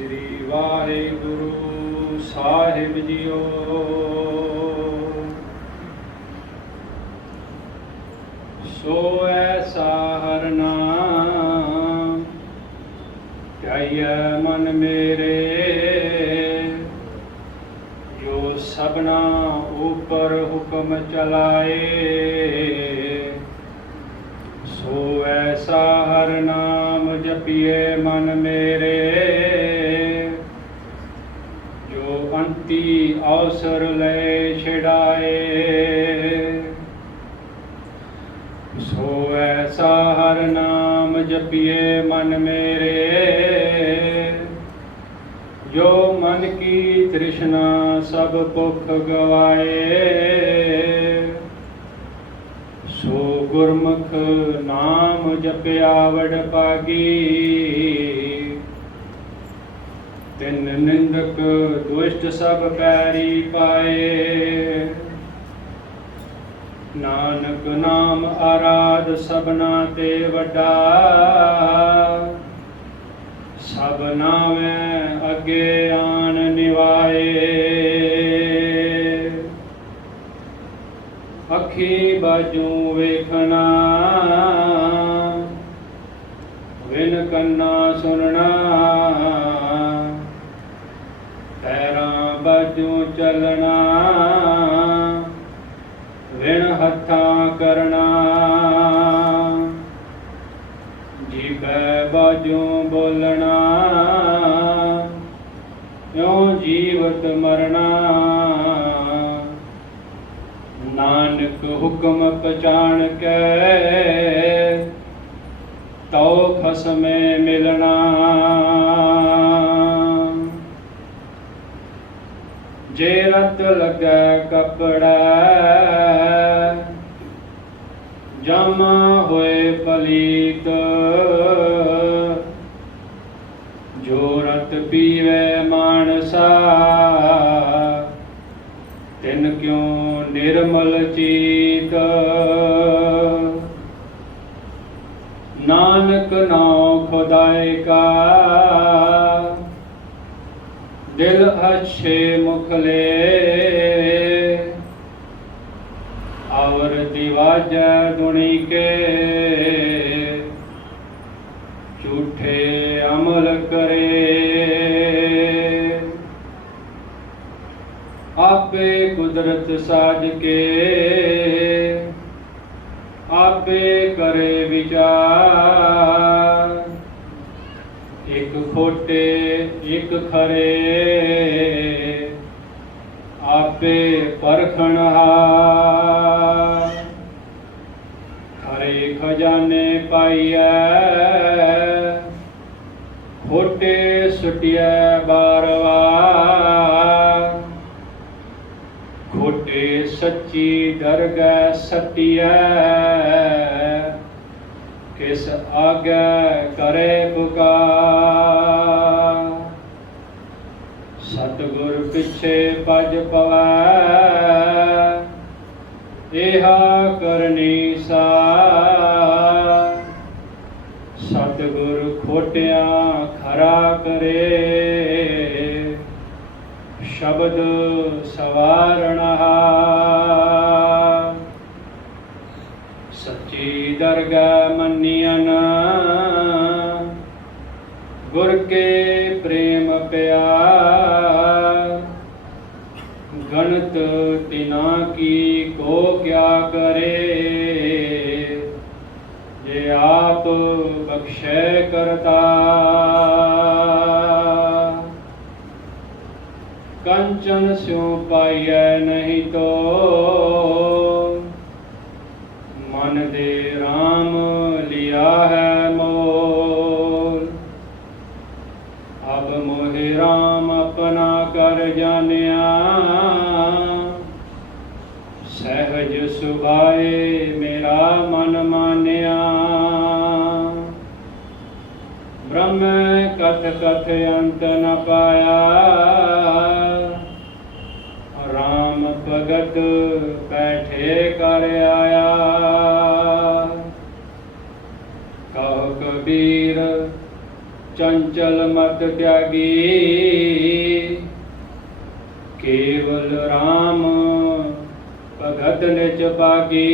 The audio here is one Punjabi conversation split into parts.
ਸ੍ਰੀ ਵਾਹਿਗੁਰੂ ਸਾਹਿਬ ਜੀਓ। ਸੋ ਐਸਾ ਹਰ ਨਾਮ ਧਿਆਈਐ ਮਨ ਮੇਰੇ, ਜੋ ਸਭਨਾ ਉਪਰ ਹੁਕਮ ਚਲਾਏ। ਸੋ ਐਸਾ ਹਰ ਨਾਮ ਜਪੀਏ ਮਨ ਮੇਰੇ, ਜੋ ਅੰਤੀ ਅਵਸਰ ਲੈ ਛਡਾਏ। ਸੋ ਐਸਾ ਹਰ ਨਾਮ ਜਪੀਏ ਮਨ ਮੇਰੇ, ਜੋ ਮਨ ਕੀ ਤ੍ਰਿਸ਼ਨਾ ਸਭ ਭੁੱਖ ਗਵਾਏ। ਸੋ ਗੁਰਮੁਖ ਨਾਮ ਜਪਿਆ ਵਡ ਭਾਗੀ, ਤਿਨ ਨਿੰਦਕ ਦੁਸ਼ਟ ਸਭ ਪੈਰੀ ਪਾਏ। ਨਾਨਕ ਨਾਮ ਆਰਾਧ ਸਭਨਾ ਤੇ ਵੱਡਾ, ਸਭ ਨਾਵੇਂ ਅੱਗੇ ਆਣ ਨਿਵਾਏ। ਅੱਖੀ ਬਾਝੋਂ ਵੇਖਣਾ, ਵਿਨ ਕੰਨਾ ਸੁਣਨਾ। ਪੈਰਾਂ ਬਾਝੋਂ ਚੱਲਣਾ, ਵਿਣ ਹੱਥਾਂ ਕਰਨਾ। ਜੀਭੈ ਬਾਝੋਂ ਬੋਲਣਾ, ਇਉਂ ਜੀਵਤ ਮਰਨਾ। ਨਾਨਕ ਹੁਕਮ ਪਛਾਣ ਕੇ, ਤਉ ਖਸਮੇ ਮਿਲਣਾ। ਜੇ ਰਤ ਲੱਗੈ ਕਪੜਾ, ਜਮਾ ਹੋਏ ਪਲੀਤ। ਜੋ ਰਤ ਪੀਵੇ ਮਾਨਸਾ, ਤਿਨ ਕਿਉ ਨਿਰਮਲ ਚੀਤ। ਨਾਨਕ ਨਾਉ ਖੁਦਾਏ ਕਾ, ਦਿਲ ਅੱਛੇ ਮੁਖਲੇ। ਔਰ ਦਿਵਾਜੈ ਦੁਣੀ ਕੇ, ਝੂਠੇ ਅਮਲ ਕਰੇ। ਆਪੇ ਕੁਦਰਤ ਸਾਜ ਕੇ, ਆਪੇ ਕਰੇ ਵਿਚਾਰ। ਇੱਕ ਖੋਟੇ ਇੱਕ ਖਰੇ, ਆਪੇ ਪਰਖਣਹਾਰ। ਖਰੇ ਖਜ਼ਾਨੇ ਪਾਈਐ, ਖੋਟੇ ਸੁਟਿਐ ਬਾਰਵਾਰ। ਖੋਟੇ ਸੱਚੀ ਦਰਗਹਿ ਸਟਿਐ, ਕਿਸ ਆਗੈ ਕਰੇ ਪੁਕਾਰ। ਸਤਿਗੁਰ ਪਿੱਛੇ ਭਜ ਪਵੈ, ਏਹਾ ਕਰਨੀ ਸਾਰ। ਸਤਿਗੁਰ ਖੋਟਿਆਂ ਖਰਾ ਕਰੇ, ਸ਼ਬਦ ਸਵਾਰਣਹਾਰ। ਸੱਚੀ ਦਰਗਹਿ ਮੰਨਿਆਨ, ਗੁਰ ਕੇ ਪ੍ਰੇਮ ਪਿਆਰ। ਗਣਤ ਤਿਨਾ ਕੀ ਕੋ ਕਿਆ ਕਰੇ, ਜੇ ਆਪ ਬਖਸ਼ੈ ਕਰਤਾਰ। ਕੰਚਨ ਸਿਉ ਪਾਈਐ ਨਹੀਂ ਤੋ, ਮਨ ਦੇ ਰਾਮ ਲਿਆ ਹੈ ਮੋਲ। ਅਬ ਮੋਹਿ ਰਾਮ ਆਪਣਾ ਕਰ ਜਾਣਿਆ, ਸਹਿਜ ਸੁਭਾਏ ਮੇਰਾ ਮਨ ਮਾਨਿਆ। ਬ੍ਰਹਮ ਕਥ ਕਥ ਅੰਤ ਨ ਪਾਇਆ, ਰਾਮ ਭਗਤ ਬੈਠੇ ਕਰ ਆਇਆ। ਕਹੋ ਕਬੀਰ चंचल मत त्यागी केवल राम भगत निज पागी।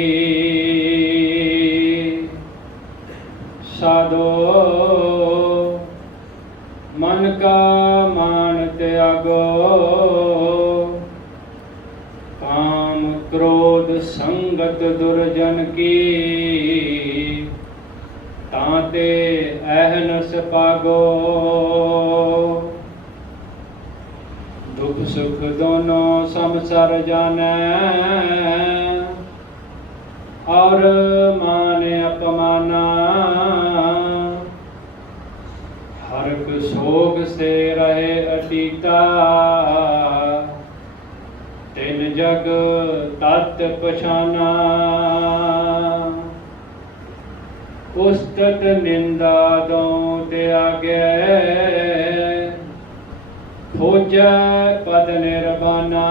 साधो मन का मान त्यागो काम क्रोध संगत दुर्जन की ताते अहनस पागो। दुख सुख दोनों समसर जाने और मान अपमाना। हर्क शोक से रहे अतीता तिन जग तत् पछाना। उस्तत निंदा दो त्यागे खोजै पद निर्वाणा।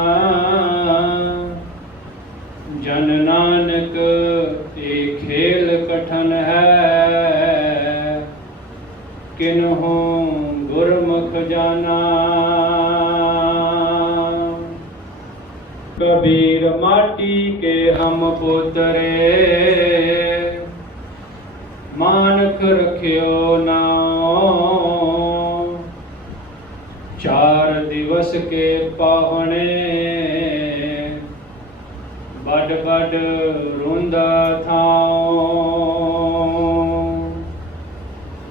जन नानक ये खेल कठन है किन्हों गुरमुख जाना। कबीर माटी के हम पुतरे मानक रखियो नाओ। चार दिवस के पाहुणे बड़ बड़ रुंदा थाओ।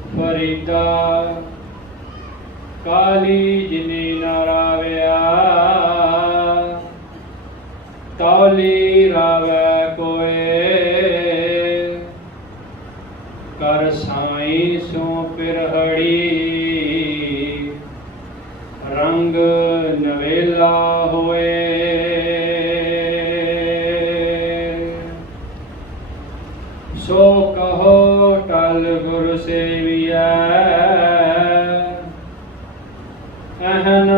फरीदा काली जिनी नाराव्या तौली रावै कोए। कर साई सो पिरहड़ी रंग नवेला होए। सो कहो टल गुरु सेविया अहन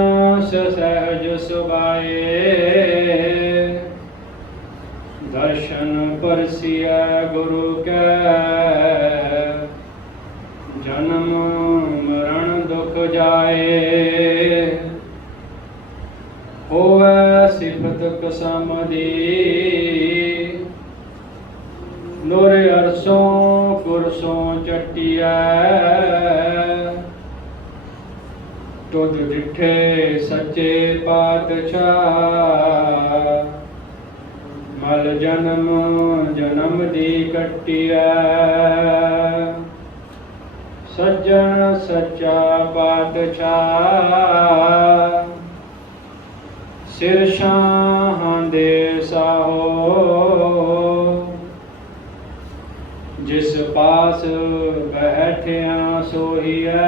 सहज सुबाए। दर्शन परसिया गुरु के जन्म मरण दुख जाए। होवे सिफत कसमदी नूर अरसों कुरसों चटिया। तुद डिठे सच्चे पातशाह मल जन्म जन्म दी कटिया। सज्जन सच्चा पातशाह सिर शाहां दे साहो। जिस पास बैठिया सोहिया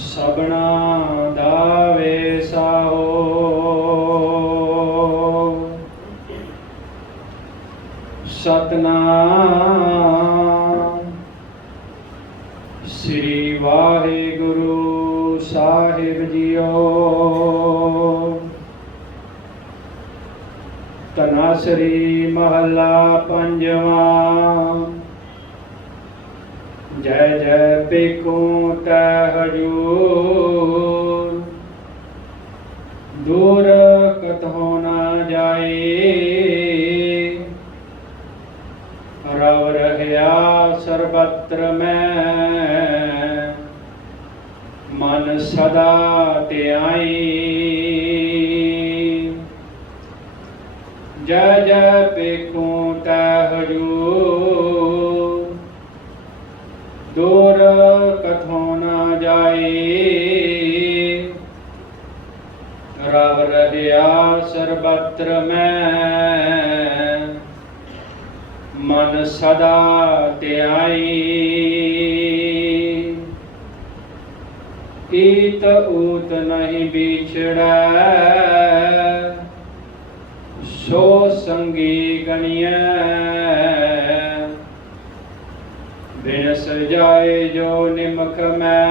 सबना दावे साहो। सतनाम श्री वाहिगुरु साहिब जीओ। तनासरी महला पंजवा। जय जय पिकू तै हजूर दूर कतहो न जाए। रव रहया सर्वत्र में मन सदा त्याई। जय जय पिकू तै हजूर दूर कथो न जाए। रव रहया सर्वत्र में मन सदा त्याई। ईत ऊत नहीं बिछड़ै सो संगी गणिय। बिनस जाए जो निमख में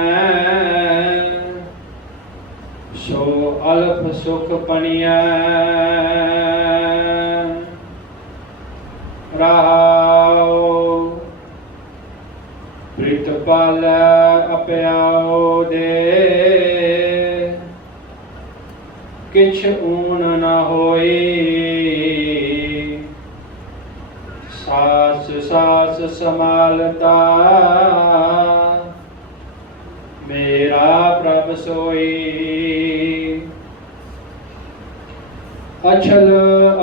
सो अल्प सुख पनिया। चित पालै अप्याओ दे, किछ ऊन न होई। सास सास समालता, मेरा प्रभ सोई। अछल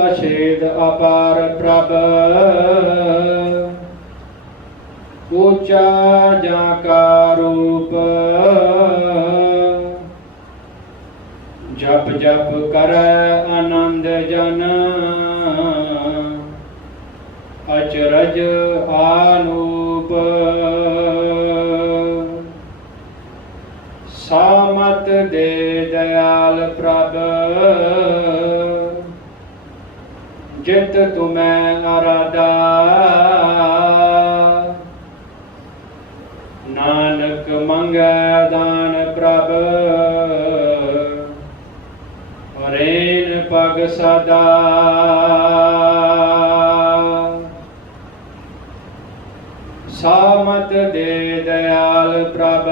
अछेद अपार प्रभ, ऊंचा जाका रूप। जप जप करे आनंद जन, अचरज आनूप। सामत दे दयाल प्रभ, जित तुम्हें आराधा। नानक मंगै दान प्रभ, हरेन पग सदा। सामत दे दयाल प्रभ,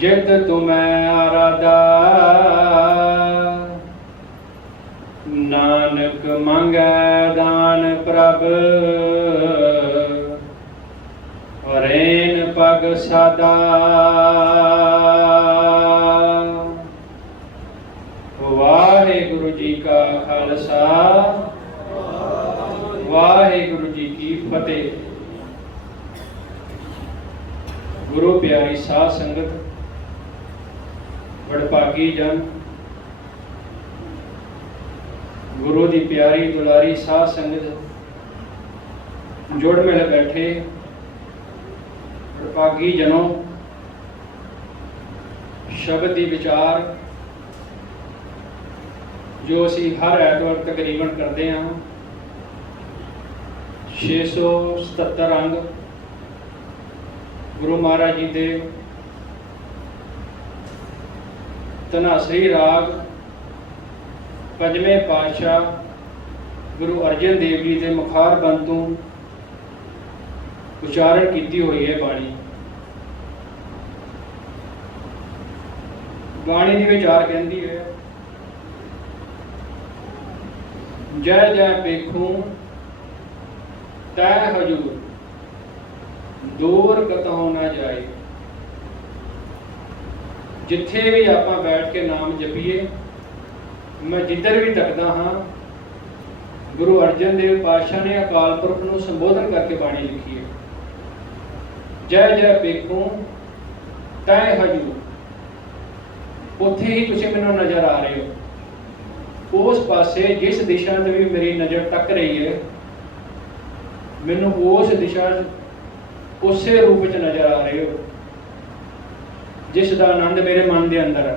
जित तुम्हें आराधा। नानक मंगै दान प्रभ, हरेन पग सदा। वाहिगुरु जी का खालसा, वाहिगुरु जी की फतेह। गुरु प्यारी साध संगत, वडभागी जन, गुरु की प्यारी दुलारी साध संगत, जुड़ मिल बैठे वडभागी जनों, शब्द की विचार जो असी हर ऐतवार तकरीबन करते हैं। 677 अंग गुरु महाराज जी के धनासरी राग पंजवें पातशाह गुरु अर्जन देव जी के मुखार बंद तो उच्चारण की हुई है बाणी। बाणी की विचार कहती है, जय जय पेखूं तै हजूर, दूर कतों ना जाए। जिथे भी आप बैठ के नाम जपीए, मैं जिधर भी तकदा हाँ, गुरु अर्जन देव पातशाह ने अकाल पुरख नूं संबोधन करके बाणी लिखी है। जय जय पेखूं तै हजूर, उत्थे ही तुसीं मैनूं नज़र आ रहे हो। उस पासे जिस दिशा से भी मेरी नज़र तक रही है, मैनूं उस दिशा उस रूप च नज़र आ रहे हो जिसका आनंद मेरे मन के अंदर है।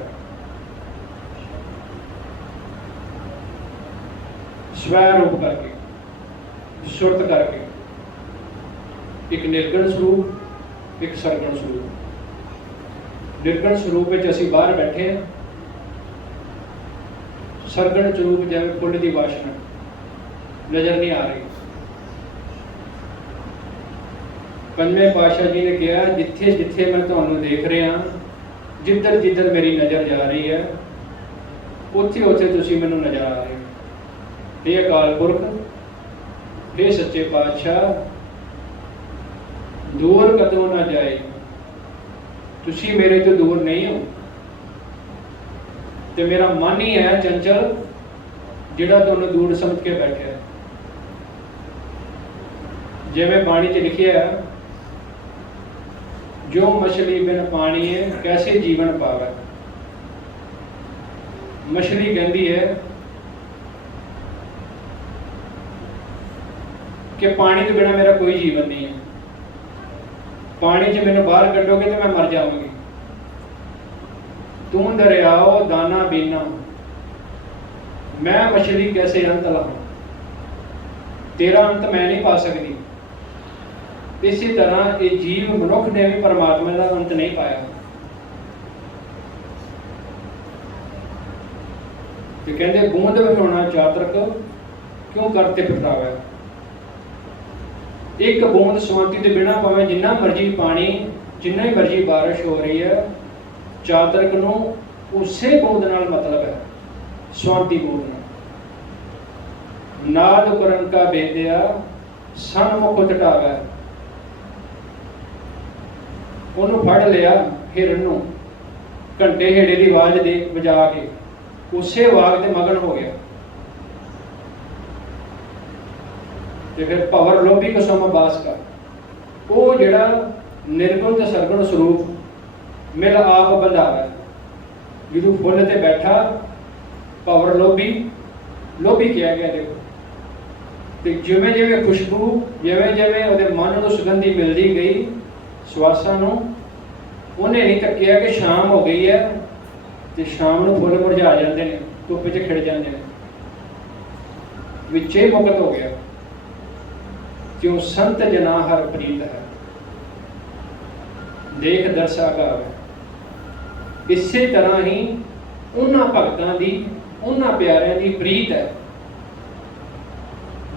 स्वै रूप करके, सुरत करके, एक निर्गुण स्वरूप, एक सरगुण स्वरूप। निर्गुण स्वरूप में असीं बाहर बैठे हैं, सरगुण स्वरूप जिवें फुल की वाशना नज़र नहीं आ रही। पंजवें पातशाह जी ने कहा, जिथे जिथे मैं तुहानूं देख रहा, जिधर जिधर मेरी नज़र जा रही है, उत्थे उत्थे तुसीं मैनूं नज़र आ रहे हो। हे अकाल पुरख, हे सच्चे पातशाह, दूर कदों ना जाए, तुसीं मेरे तो दूर नहीं हो। तो मेरा मन ही है चंचल, जिहड़ा तुहानूं दूर समझ के बैठा। जिवें बाणी च लिखिया है, जो मछली बिन पानी है कैसे जीवन पावे। मछली कहती है कि पानी के बिना मेरा कोई जीवन नहीं है, पानी च मैनूं बाहर कड्डोगे तो मैं मर जाऊंगी। तू दरियाओ दाना बीना, मैं मछली कैसे अंत लाऊं, तेरा अंत मैं नहीं पा सकती। इसी तरह ये जीव मनुख ने भी परमात्मा का अंत नहीं पाया। तो कहते बूंद विहोणा चातरक, क्यों करते पछतावा। एक बूंद स्वांति के बिना भावें जिन्ना मर्जी पानी जिन्ना ही मर्जी बारिश हो रही है, चातरक नूं उसे बूंद नाल मतलब है, स्वांति बूंद नाल। नाद करन का बेदिया सन्मुख टटावे, उन्होंने फड़ लिया हिरन नूं घंटे हेड़े की आवाज दे बजा के उसे वाग ते मगन हो गया। ते फिर पवर लोभी कसम बास का वो जिहड़ा निर्गुण ते सरगुण स्वरूप मिल आप बंधावे, जो फुल ते बैठा पवर लोभी लोभी किया गया। देखो ते जिवें जिवें खुशबू जिवें जिवें उहदे मन नूं सुगंधी मिलती गई सवासां नूं, उन्हें नहीं तकिया कि शाम हो गई है तो शाम नूं फुल मुरझा जाते हैं, धुप च खिड़ जाते हैं, विचे मुकत हो गया। क्यों संत जना हर प्रीत है, देख दरसा गावे। इसे तरह ही उन्हां भगतां दी उन्हां प्यारिਆਂ ਦੀ प्रीत है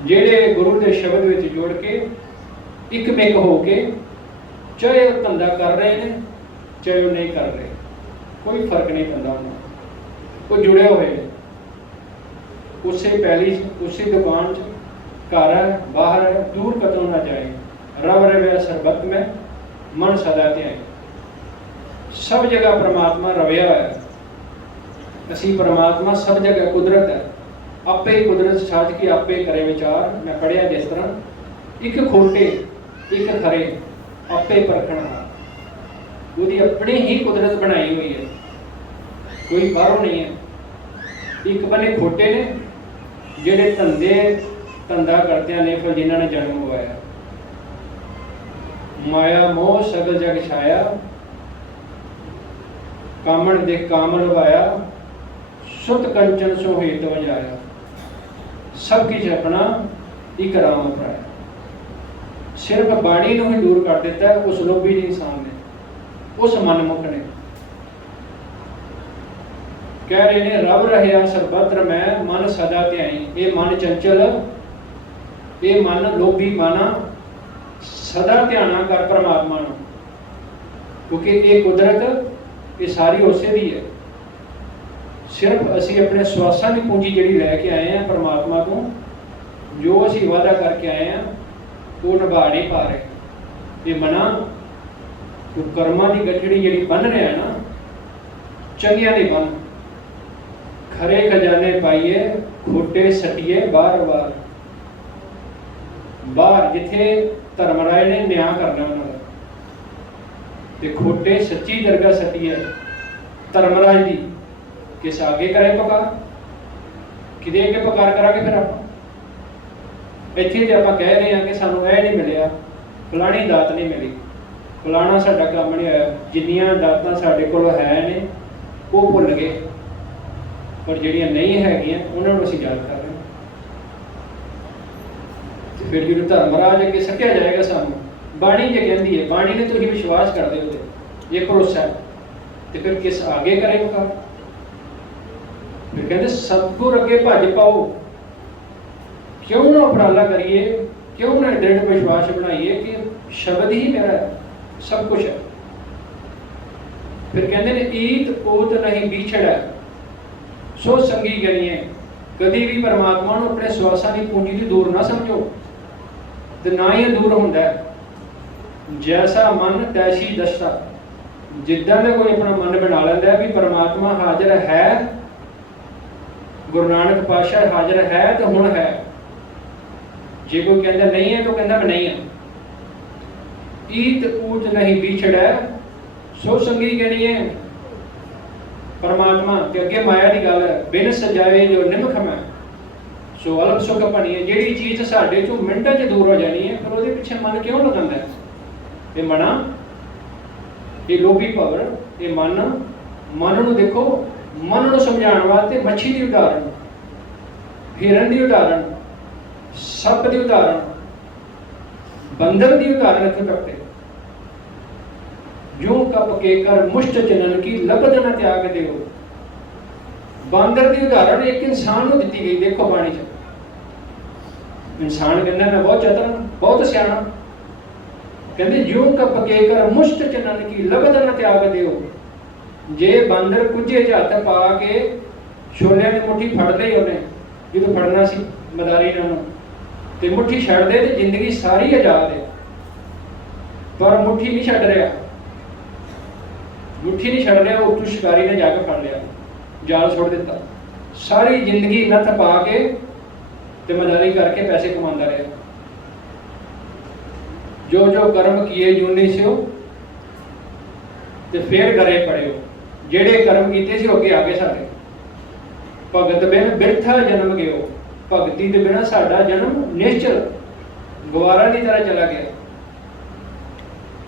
ਜਿਹੜੇ गुरु के शब्द में जोड़ के एक मिक हो के चाहे वह धंधा कर रहे हैं चाहे वह नहीं कर रहे, कोई फर्क नहीं पैंदा उन्हें, वो जुड़े हुए उसे पहली उसी दुकान घर है बाहर है, दूर कतों ना जाए। रब रव्या सरबत में मन सदा ध्याए, सब जगह परमात्मा रव्या है। असी परमात्मा सब जगह कुदरत है, आपे ही कुदरत साज के आपे करे विचार। मैं पढ़िया जिस तरह एक खोटे एक खरे आपे परखना, उसकी अपनी ही कुदरत बनाई हुई है, कोई बाहरों नहीं है। एक बने खोटे ने जेडे धंधा करते ने फिर जिन्होंने जन्म हुआया, माया मोह सगल जग छाया, कामण दे काम लवाया, सुत कंचन सो हेत वजाया। सब कुछ अपना एक राम अपनाया, सिर्फ बाणी को ही दूर कर देता है उस लोभी इंसान ने, उस मनमुख ने। कह रहे ने रब रहा सर्वत्र मैं मन सदा ध्याई। ये मन चंचल, ये मन लोभी माना सदा ध्याना कर परमात्मा नूं, क्योंकि ये कुदरत ये सारी उसे दी है। सिर्फ असी अपने श्वासां की पूंजी जिहड़ी लैके आए हैं परमात्मा को, जो असी वादा करके आए हैं वो निभा नहीं पा रहे। ये मना तो कर्मां की गठड़ी जिहड़ी बन रहा है ना, चंगियां दी बन, खरे खजाने पाइए खोटे सटिए बार बार। बाहर जिथे धर्मराज ने न्याय करना उन्होंने, ते खोटे सच्ची दरगाह सटिए धर्मराज की, किस आगे करे पुकार, कि अगे पुकार करा फिर आप इत्थे जे आप कह रहे हैं कि सानू यह नहीं मिलिया, फलानी दात नहीं मिली, फलाना साडा काम नहीं होया, जिन्नियां दातां साडे कोल है ने वो भुल गए, पर जिहड़ियां नहीं हैगियां उन्हां नूं असीं याद कर रहे हैं। तो फिर जो धर्मराज अगे सकिया जाएगा सानू, बाणी जे कहती है, बाणी ने तुसीं विश्वास करदे हो, ये भरोसा है, तो फिर किस आगे करे पुकार। फिर कहते सतगुर अगे भज पाओ, क्यों ना उपराला करिए, क्यों ना दृढ़ विश्वास बनाइए कि शब्द ही मेरा सब कुछ है। फिर कहते ने ईत ओत नहीं बिछड़ा, सो संगी करिए। कभी भी परमात्मा को अपने श्वासां की पूंजी तो दूर ना समझो, तो ना ही दूर होंदा है। जैसा मन तैसी दशा, जिद्दां दा कोई अपना मन बना लैंदा भी परमात्मा हाजिर है, गुरु नानक पातशाह हाजिर है तो हुण है। जे कोई कहता नहीं है तो कहता मैं नहीं हाँ। ईत ऊत नहीं बिछड़ा, सो संगी कहनी है परमात्मा के अगे। माया की गल है, बिन सजाए जो निमख मैं सो अल्प सुख बनी है। जिहड़ी चीज़ साडे चों मिंटां च दूर हो जानी है, फिर उहदे पिछे मन क्यों लगांदा है? ये मना, ये लोभी पावर, ये मन नूं देखो, मन को समझाने वास्ते मच्छी की उदाहरण, हिरन की उदाहरण, सप की उदाहरण, बंदर की उदाहरण इत्थों तक है। जो कप के कर मुष्ट चनन की लगत न त्याग देओ। बंदर की उदाहरण एक इंसान को दी गई। देखो बाणी च इंसान कहना मैं बहुत चतुर, बहुत सियाणा, कहते ज्यों कपके कर मुश्त चनन की लबद न त्याग दिओ। जे बांदर कुझे च हत्थ पा के छोलियां की मुट्ठी फड़ लई उन्हें जो फड़ना सी मदारी ने ते मुट्ठी छड़ दे ते जिंदगी सारी आजाद है, पर मुट्ठी नहीं छड़ रहा, मुट्ठी नहीं छड़ रहा। उतों शिकारी ने जाके फड़ लिया, जाल छोड़ दिता, सारी जिंदगी नत्थ पा के ते मदारी करके पैसे कमाता रहा। जो जो कर्म किए जूनी स्यो ते फिर करे पड़ियो। जेड़े कर्म कीते सी अगे आगे साडे। भगत बिन बिरथा जन्म गयो, भगती के बिना साडा जन्म निश्चल गवारा की तरह चला गया।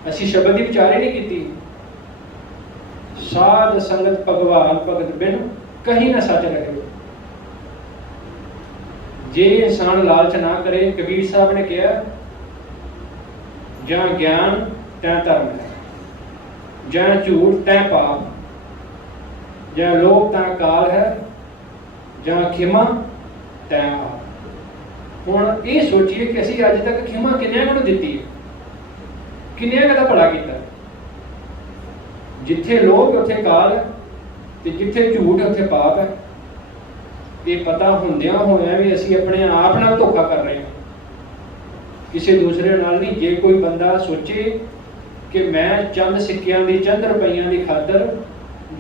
असी शब्द की विचार ही नहीं की। साध संगत भगवान भगत बिन कहीं ना सच लगे। जे इंसान लालच ना करे, कबीर साहब ने कहा, जहाँ ज्ञान तैं धर्म है, जहाँ झूठ तैं पाप, जहाँ लोभ तैं काल है, जहाँ खिमा तैं आप। हुण ये सोचिए कि असी अज तक खिमा किन्नियां को दिती है, किन्नियां का भला किया। जिथे लोभ उत्थे काल है, ते जिथे झूठ उत्थे पाप है। ये पता होंदियां होया भी असी अपने आप नाल धोखा कर रहे हैं, किसी दूसरे नाल नहीं। जे कोई बंदा सोचे कि मैं चंद सिक्कियां दी, चंद रुपइयां दी खातर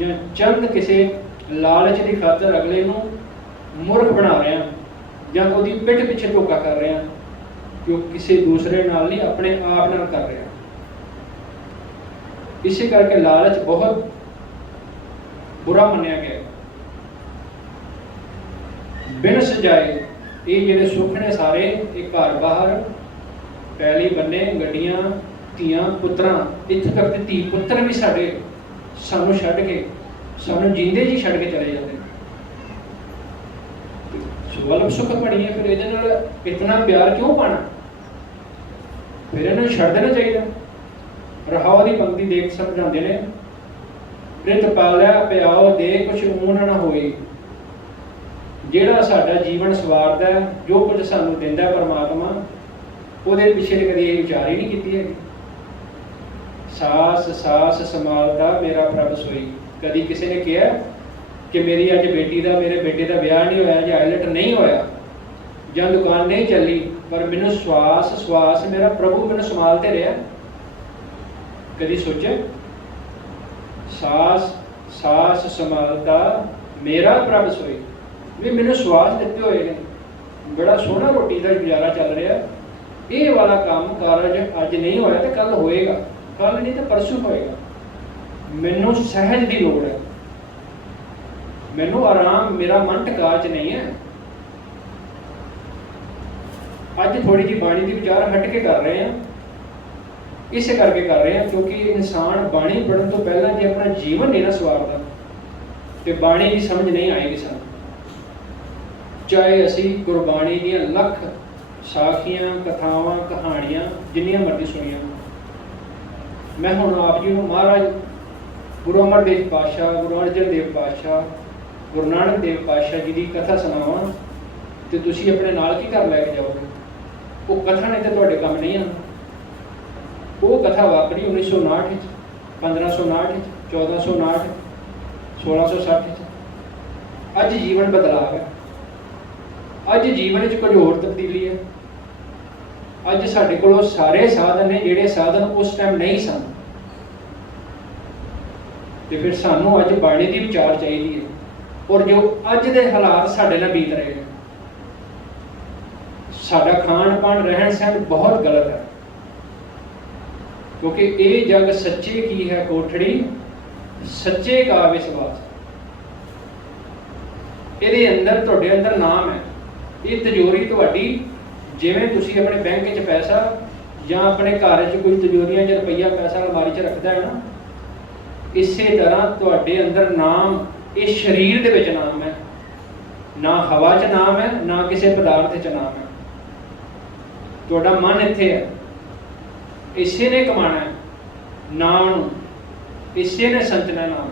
या चंद किसी लालच की खातर अगले नूं मूर्ख बना रहे हैं या उसकी पिठ पिछे धोखा कर रहे हैं, कि किसी दूसरे नाल नहीं, अपने आप नाल कर रहे हैं। इसी करके लालच बहुत बुरा मन्निया गया। बिन सजाए ये जिहड़े सुख ने सारे, ये घर बाहर पैली बन्ने गड्डियां धीआं पुत्रां, इत्थों तक कि धी पुत्र भी साडे सानू छड्ड के, सानू जींदे जी छड्ड के चले जाते। सुलभ सुख बनी है, फिर इहदे नाल इतना प्यार क्यों पाना? फिर इन्हूं छड्ड देना चाहिए। रहाव की पंक्ति देख समझाते ने, प्रित पालिया प्याओ दे कुछ ऊन न होई। ਜਿਹੜਾ ਸਾਡਾ ਜੀਵਨ ਸਵਾਰਦਾ, जो कुछ सानू दिंदा परमात्मा, ਉਹਦੇ ਪਿੱਛੇ कभी ये विचार ही नहीं की है। सास सास संभालदा मेरा प्रभ सोई। कभी किसी ने कहा कि मेरी अज बेटी का, मेरे बेटे का ब्याह नहीं होया, या आईलट नहीं होया, ਜਾਂ दुकान नहीं चली, पर मैनू श्वास श्वास मेरा प्रभु मैनू संभालते रहा। कभी सोचे? सास सास संभालदा मेरा प्रभ सोई, भी मैंने श्वास दिते हुए ने, बड़ा सोहना रोटी का गुजारा चल रहा। ये वाला काम कारज अज नहीं होया तो कल होएगा, कल नहीं तो परसों होएगा। मैनू सहज की लोड़ है, मैनू आराम, मेरा मन टिका च नहीं है। अज थोड़ी जी बाणी की विचार हट के कर रहे हैं, इस करके कर रहे हैं क्योंकि इंसान बाणी पढ़ने तो पहला जो अपना जीवन नहीं ना सवारता, तो बाणी की समझ नहीं आएगी सानू। चाहे असी गुरबाणी दी लख साखियां कथावां कहानियां जिन्नियां मर्जी सुनिया। मैं हुण आप जी नूं महाराज गुरु अमरदेव पातशाह, गुरु अर्जन देव पातशाह, गुरु नानक देव पातशाह जी की कथा सुनावां तो तुसीं अपने नाल की घर लैके जाओगे? वो कथा ने तो तुहाडे काम नहीं आना। वो कथा वापरी 1959, 1559, 1459, 1660। अज जीवन बदलाव है, अज जीवन च कुछ होर तब्दीली है। अज साडे कोल सारे साधन ने जिहड़े साधन उस टाइम नहीं सन, तो फिर सानू अज बाणी की विचार चाहिए है। और जो अज के हालात साडे नाल बीत रहे हैं, साडा खान पान रहन सहन बहुत गलत है, क्योंकि ये जग सच्चे की है कोठड़ी, सच्चे का विश्वास। ये अंदर तुहाडे अंदर नाम है, ये तिजोरी तुहाडी, जिवें तुसीं अपने बैंक च पैसा या अपने घर च कोई तिजोरियां च रुपया पैसा अलमारी च रखदा है ना, इसे तरह तुहाडे अंदर नाम, ये शरीर दे विच नाम है, ना हवा च नाम है, ना किसी पदार्थ च नाम है। तुहाडा मन इत्थे है, इसे ने कमाना है नाम, इसे ने संचना नाम।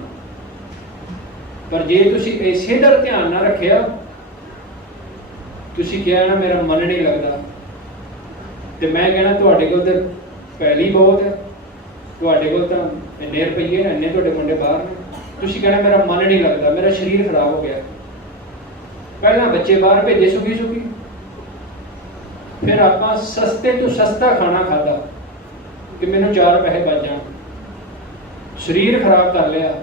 पर जे तुसीं इसे दा ध्यान ना रखिया, तुसीं कहा ना मेरा मन नहीं लगता, तो मैं कहना तुहाडे कोल ते पैली बहुत है, ਤੁਹਾਡੇ ਕੋਲ ਤਾਂ ਇੰਨੇ ਰੁਪਈਏ ਨੇ, ਇੰਨੇ ਤੁਹਾਡੇ ਮੁੰਡੇ ਬਾਹਰ ਨੇ, ਤੁਸੀਂ ਕਹਿਣਾ ਮੇਰਾ ਮਨ ਨਹੀਂ ਲੱਗਦਾ, ਮੇਰਾ ਸਰੀਰ ਖਰਾਬ ਹੋ ਗਿਆ। ਪਹਿਲਾਂ ਬੱਚੇ ਬਾਹਰ ਭੇਜੇ ਸੁਖੀ ਸੁਖੀ, ਫਿਰ ਆਪਾਂ ਸਸਤੇ ਤੋਂ ਸਸਤਾ ਖਾਣਾ ਖਾਦਾ ਕਿ ਮੈਨੂੰ 4 ਪੈਸੇ ਬਚ ਜਾਣ, ਸਰੀਰ ਖਰਾਬ ਕਰ ਲਿਆ,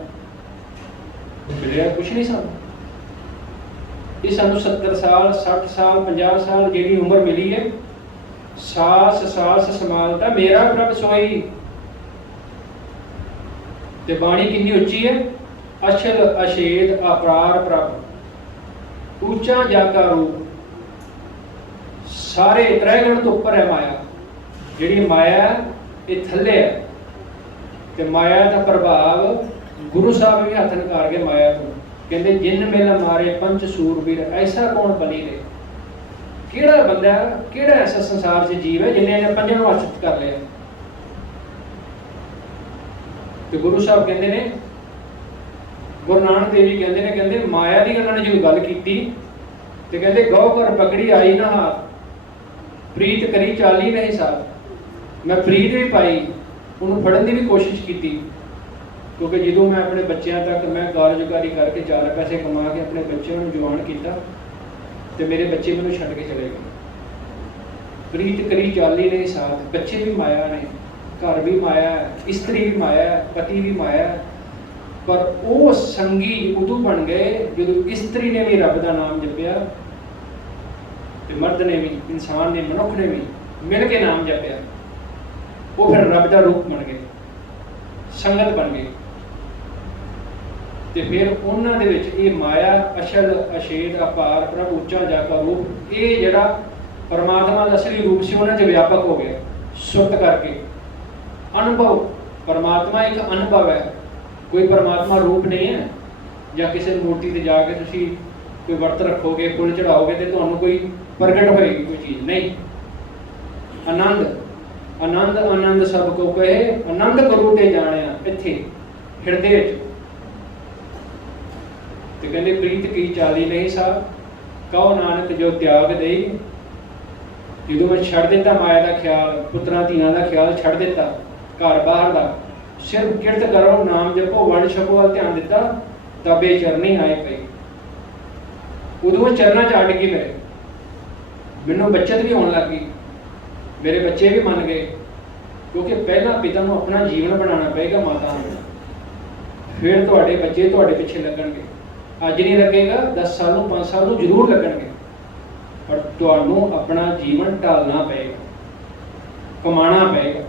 ਮਿਲਿਆ ਕੁਛ ਨਹੀਂ ਸਾਨੂੰ। ਇਹ ਸਾਨੂੰ 70 ਸਾਲ 60 ਸਾਲ 50 ਸਾਲ ਜਿਹੜੀ ਉਮਰ ਮਿਲੀ ਹੈ, ਸਾਸ ਸਾਸ ਸਮਾਲਤਾ ਮੇਰਾ ਪ੍ਰਭ ਸੋਈ। ਤੇ ਬਾਣੀ ਕਿੰਨੀ ਉੱਚੀ ਹੈ, ਅਛਲ ਅਛੇਦ ਅਪਰਾਰ ਪ੍ਰਭ ਉੱਚਾ ਜਾਗਾ ਰੂਪ। ਸਾਰੇ ਤ੍ਰੈਗਣ ਤੋਂ ਉੱਪਰ ਹੈ ਮਾਇਆ। ਜਿਹੜੀ ਮਾਇਆ ਇਹ ਥੱਲੇ ਹੈ, ਤੇ ਮਾਇਆ ਦਾ ਪ੍ਰਭਾਵ ਗੁਰੂ ਸਾਹਿਬ ਵੀ ਹੱਥ ਨਕਾਰ ਕੇ ਮਾਇਆ ਤੋਂ ਕਹਿੰਦੇ ਜਿਨ ਮਿਲ ਮਾਰੇ ਪੰਚ ਸੂਰਬੀਰ ਐਸਾ ਕੌਣ ਬਲੀ ਰੇ। ਕਿਹੜਾ ਬੰਦਾ, ਕਿਹੜਾ ਐਸਾ ਸੰਸਾਰ 'ਚ ਜੀਵ ਹੈ ਜਿਹਨੇ ਇਹਨੇ ਪੰਜਾਂ ਨੂੰ ਹੱਥ ਕਰ ਲਿਆ। ਤੇ ਗੁਰੂ ਸਾਹਿਬ ਕਹਿੰਦੇ ਨੇ, ਗੁਰੂ ਨਾਨਕ ਦੇਵ ਜੀ ਕਹਿੰਦੇ ਨੇ, ਕਹਿੰਦੇ ਮਾਇਆ ਦੀ ਉਹਨਾਂ ਨੇ ਜਦੋਂ ਗੱਲ ਕੀਤੀ ਤੇ ਕਹਿੰਦੇ ਗਉ ਘਰ ਪਕੜੀ ਆਈ ਨਾ ਹਾਥ, ਪ੍ਰੀਤ ਕਰੀ ਚਾਲੀ ਨਹੀਂ ਸਾਥ। ਮੈਂ ਪ੍ਰੀਤ ਵੀ ਪਾਈ, ਉਹਨੂੰ ਫੜਨ ਦੀ ਵੀ ਕੋਸ਼ਿਸ਼ ਕੀਤੀ, ਕਿਉਂਕਿ ਜਦੋਂ ਮੈਂ ਆਪਣੇ ਬੱਚਿਆਂ ਤੱਕ ਮੈਂ ਕਾਰਜਕਾਰੀ ਕਰਕੇ 4 ਪੈਸੇ ਕਮਾ ਕੇ ਆਪਣੇ ਬੱਚਿਆਂ ਨੂੰ ਜਵਾਨ ਕੀਤਾ ਤੇ ਮੇਰੇ ਬੱਚੇ ਮੈਨੂੰ ਛੱਡ ਕੇ ਚਲੇ ਗਏ। ਪ੍ਰੀਤ ਕਰੀ ਚਾਲੀ ਨਹੀਂ ਸਾਥ। ਬੱਚੇ ਵੀ ਮਾਇਆ ਨੇ, ਘਰ ਵੀ ਮਾਇਆ ਹੈ, ਇਸਤਰੀ ਵੀ ਮਾਇਆ ਹੈ, ਪਤੀ ਵੀ ਮਾਇਆ ਹੈ, ਪਰ ਉਹ ਸੰਗੀ ਉਦੋਂ ਬਣ ਗਏ ਜਦੋਂ ਇਸਤਰੀ ਨੇ ਵੀ ਰੱਬ ਦਾ ਨਾਮ ਜਪਿਆ ਤੇ ਮਰਦ ਨੇ ਵੀ, ਇਨਸਾਨ ਨੇ, ਮਨੁੱਖ ਨੇ ਵੀ ਮਿਲ ਕੇ ਨਾਮ ਜਪਿਆ। ਉਹ ਫਿਰ ਰੱਬ ਦਾ ਰੂਪ ਬਣ ਗਏ, ਸੰਗਤ ਬਣ ਗਏ। ਤੇ ਫਿਰ ਉਹਨਾਂ ਦੇ ਵਿੱਚ ਇਹ ਮਾਇਆ ਅਛਲ ਅਛੇਦ ਅਪਾਰ ਪ੍ਰਭ ਉੱਚਾ ਜਾਗਾ ਰੂਪ, ਇਹ ਜਿਹੜਾ ਪਰਮਾਤਮਾ ਦਾ ਅਸਲੀ ਰੂਪ ਸੀ ਉਹਨਾਂ 'ਚ ਵਿਆਪਕ ਹੋ ਗਿਆ ਸੁਰਤ ਕਰਕੇ। ਅਨੁਭਵ, ਪਰਮਾਤਮਾ ਇੱਕ ਅਨੁਭਵ ਹੈ, ਕੋਈ ਪਰਮਾਤਮਾ ਰੂਪ ਨਹੀਂ ਹੈ। ਜਾਂ ਕਿਸੇ ਮੂਰਤੀ ਤੇ ਜਾ ਕੇ ਤੁਸੀਂ ਕੋਈ ਵਰਤ ਰੱਖੋਗੇ, ਫੁੱਲ ਚੜਾਓਗੇ ਤੇ ਤੁਹਾਨੂੰ ਕੋਈ ਪ੍ਰਗਟ ਹੋਏਗੀ ਕੋਈ ਚੀਜ਼ ਨਹੀਂ। ਆਨੰਦ, ਆਨੰਦ ਆਨੰਦ ਸਭ ਕੋ ਕਹੇ, ਆਨੰਦ ਗੁਰੂ ਤੇ ਜਾਣਿਆ ਇੱਥੇ ਹਿਰਦੇ ਵਿੱਚ। ਤੇ ਕਹਿੰਦੇ ਪ੍ਰੀਤ ਕੀ ਚਾਲੀ ਨਹੀਂ ਸਾਹਿਬ, ਕਹੋ ਨਾਨਕ ਜੋ ਤਿਆਗ ਦੇਈ। ਜਦੋਂ ਮੈਂ ਛੱਡ ਦਿੱਤਾ ਮਾਇਆ ਦਾ ਖਿਆਲ, ਪੁੱਤਰਾਂ ਧੀਆਂ ਦਾ ਖਿਆਲ ਛੱਡ ਦਿੱਤਾ, ਘਰ ਬਾਹਰ ਦਾ, ਸਿਰਫ ਕਿਰਤ ਕਰੋ, ਨਾਮ ਜਪੋ, ਵੰਡ ਛਕੋ ਵੱਲ ਧਿਆਨ ਦਿੱਤਾ, ਤਬੇ ਚਰਨੀ ਆਏ ਪਈ। ਉਦੋਂ ਚਰਨਾਂ 'ਚ ਅੜ ਗਈ ਮੇਰੇ, ਮੈਨੂੰ ਬੱਚਤ ਵੀ ਹੋਣ ਲੱਗ ਗਈ, ਮੇਰੇ ਬੱਚੇ ਵੀ ਮੰਨ ਗਏ, ਕਿਉਂਕਿ ਪਹਿਲਾਂ ਪਿਤਾ ਨੂੰ ਆਪਣਾ ਜੀਵਨ ਬਣਾਉਣਾ ਪਏਗਾ, ਮਾਤਾ ਨੂੰ, ਫਿਰ ਤੁਹਾਡੇ ਬੱਚੇ ਤੁਹਾਡੇ ਪਿੱਛੇ ਲੱਗਣਗੇ। ਅੱਜ ਨਹੀਂ ਲੱਗੇਗਾ, 10 ਸਾਲ ਨੂੰ 5 ਸਾਲ ਨੂੰ ਜ਼ਰੂਰ ਲੱਗਣਗੇ, ਪਰ ਤੁਹਾਨੂੰ ਆਪਣਾ ਜੀਵਨ ਢਾਲਣਾ ਪਏਗਾ, ਕਮਾਉਣਾ ਪਏਗਾ।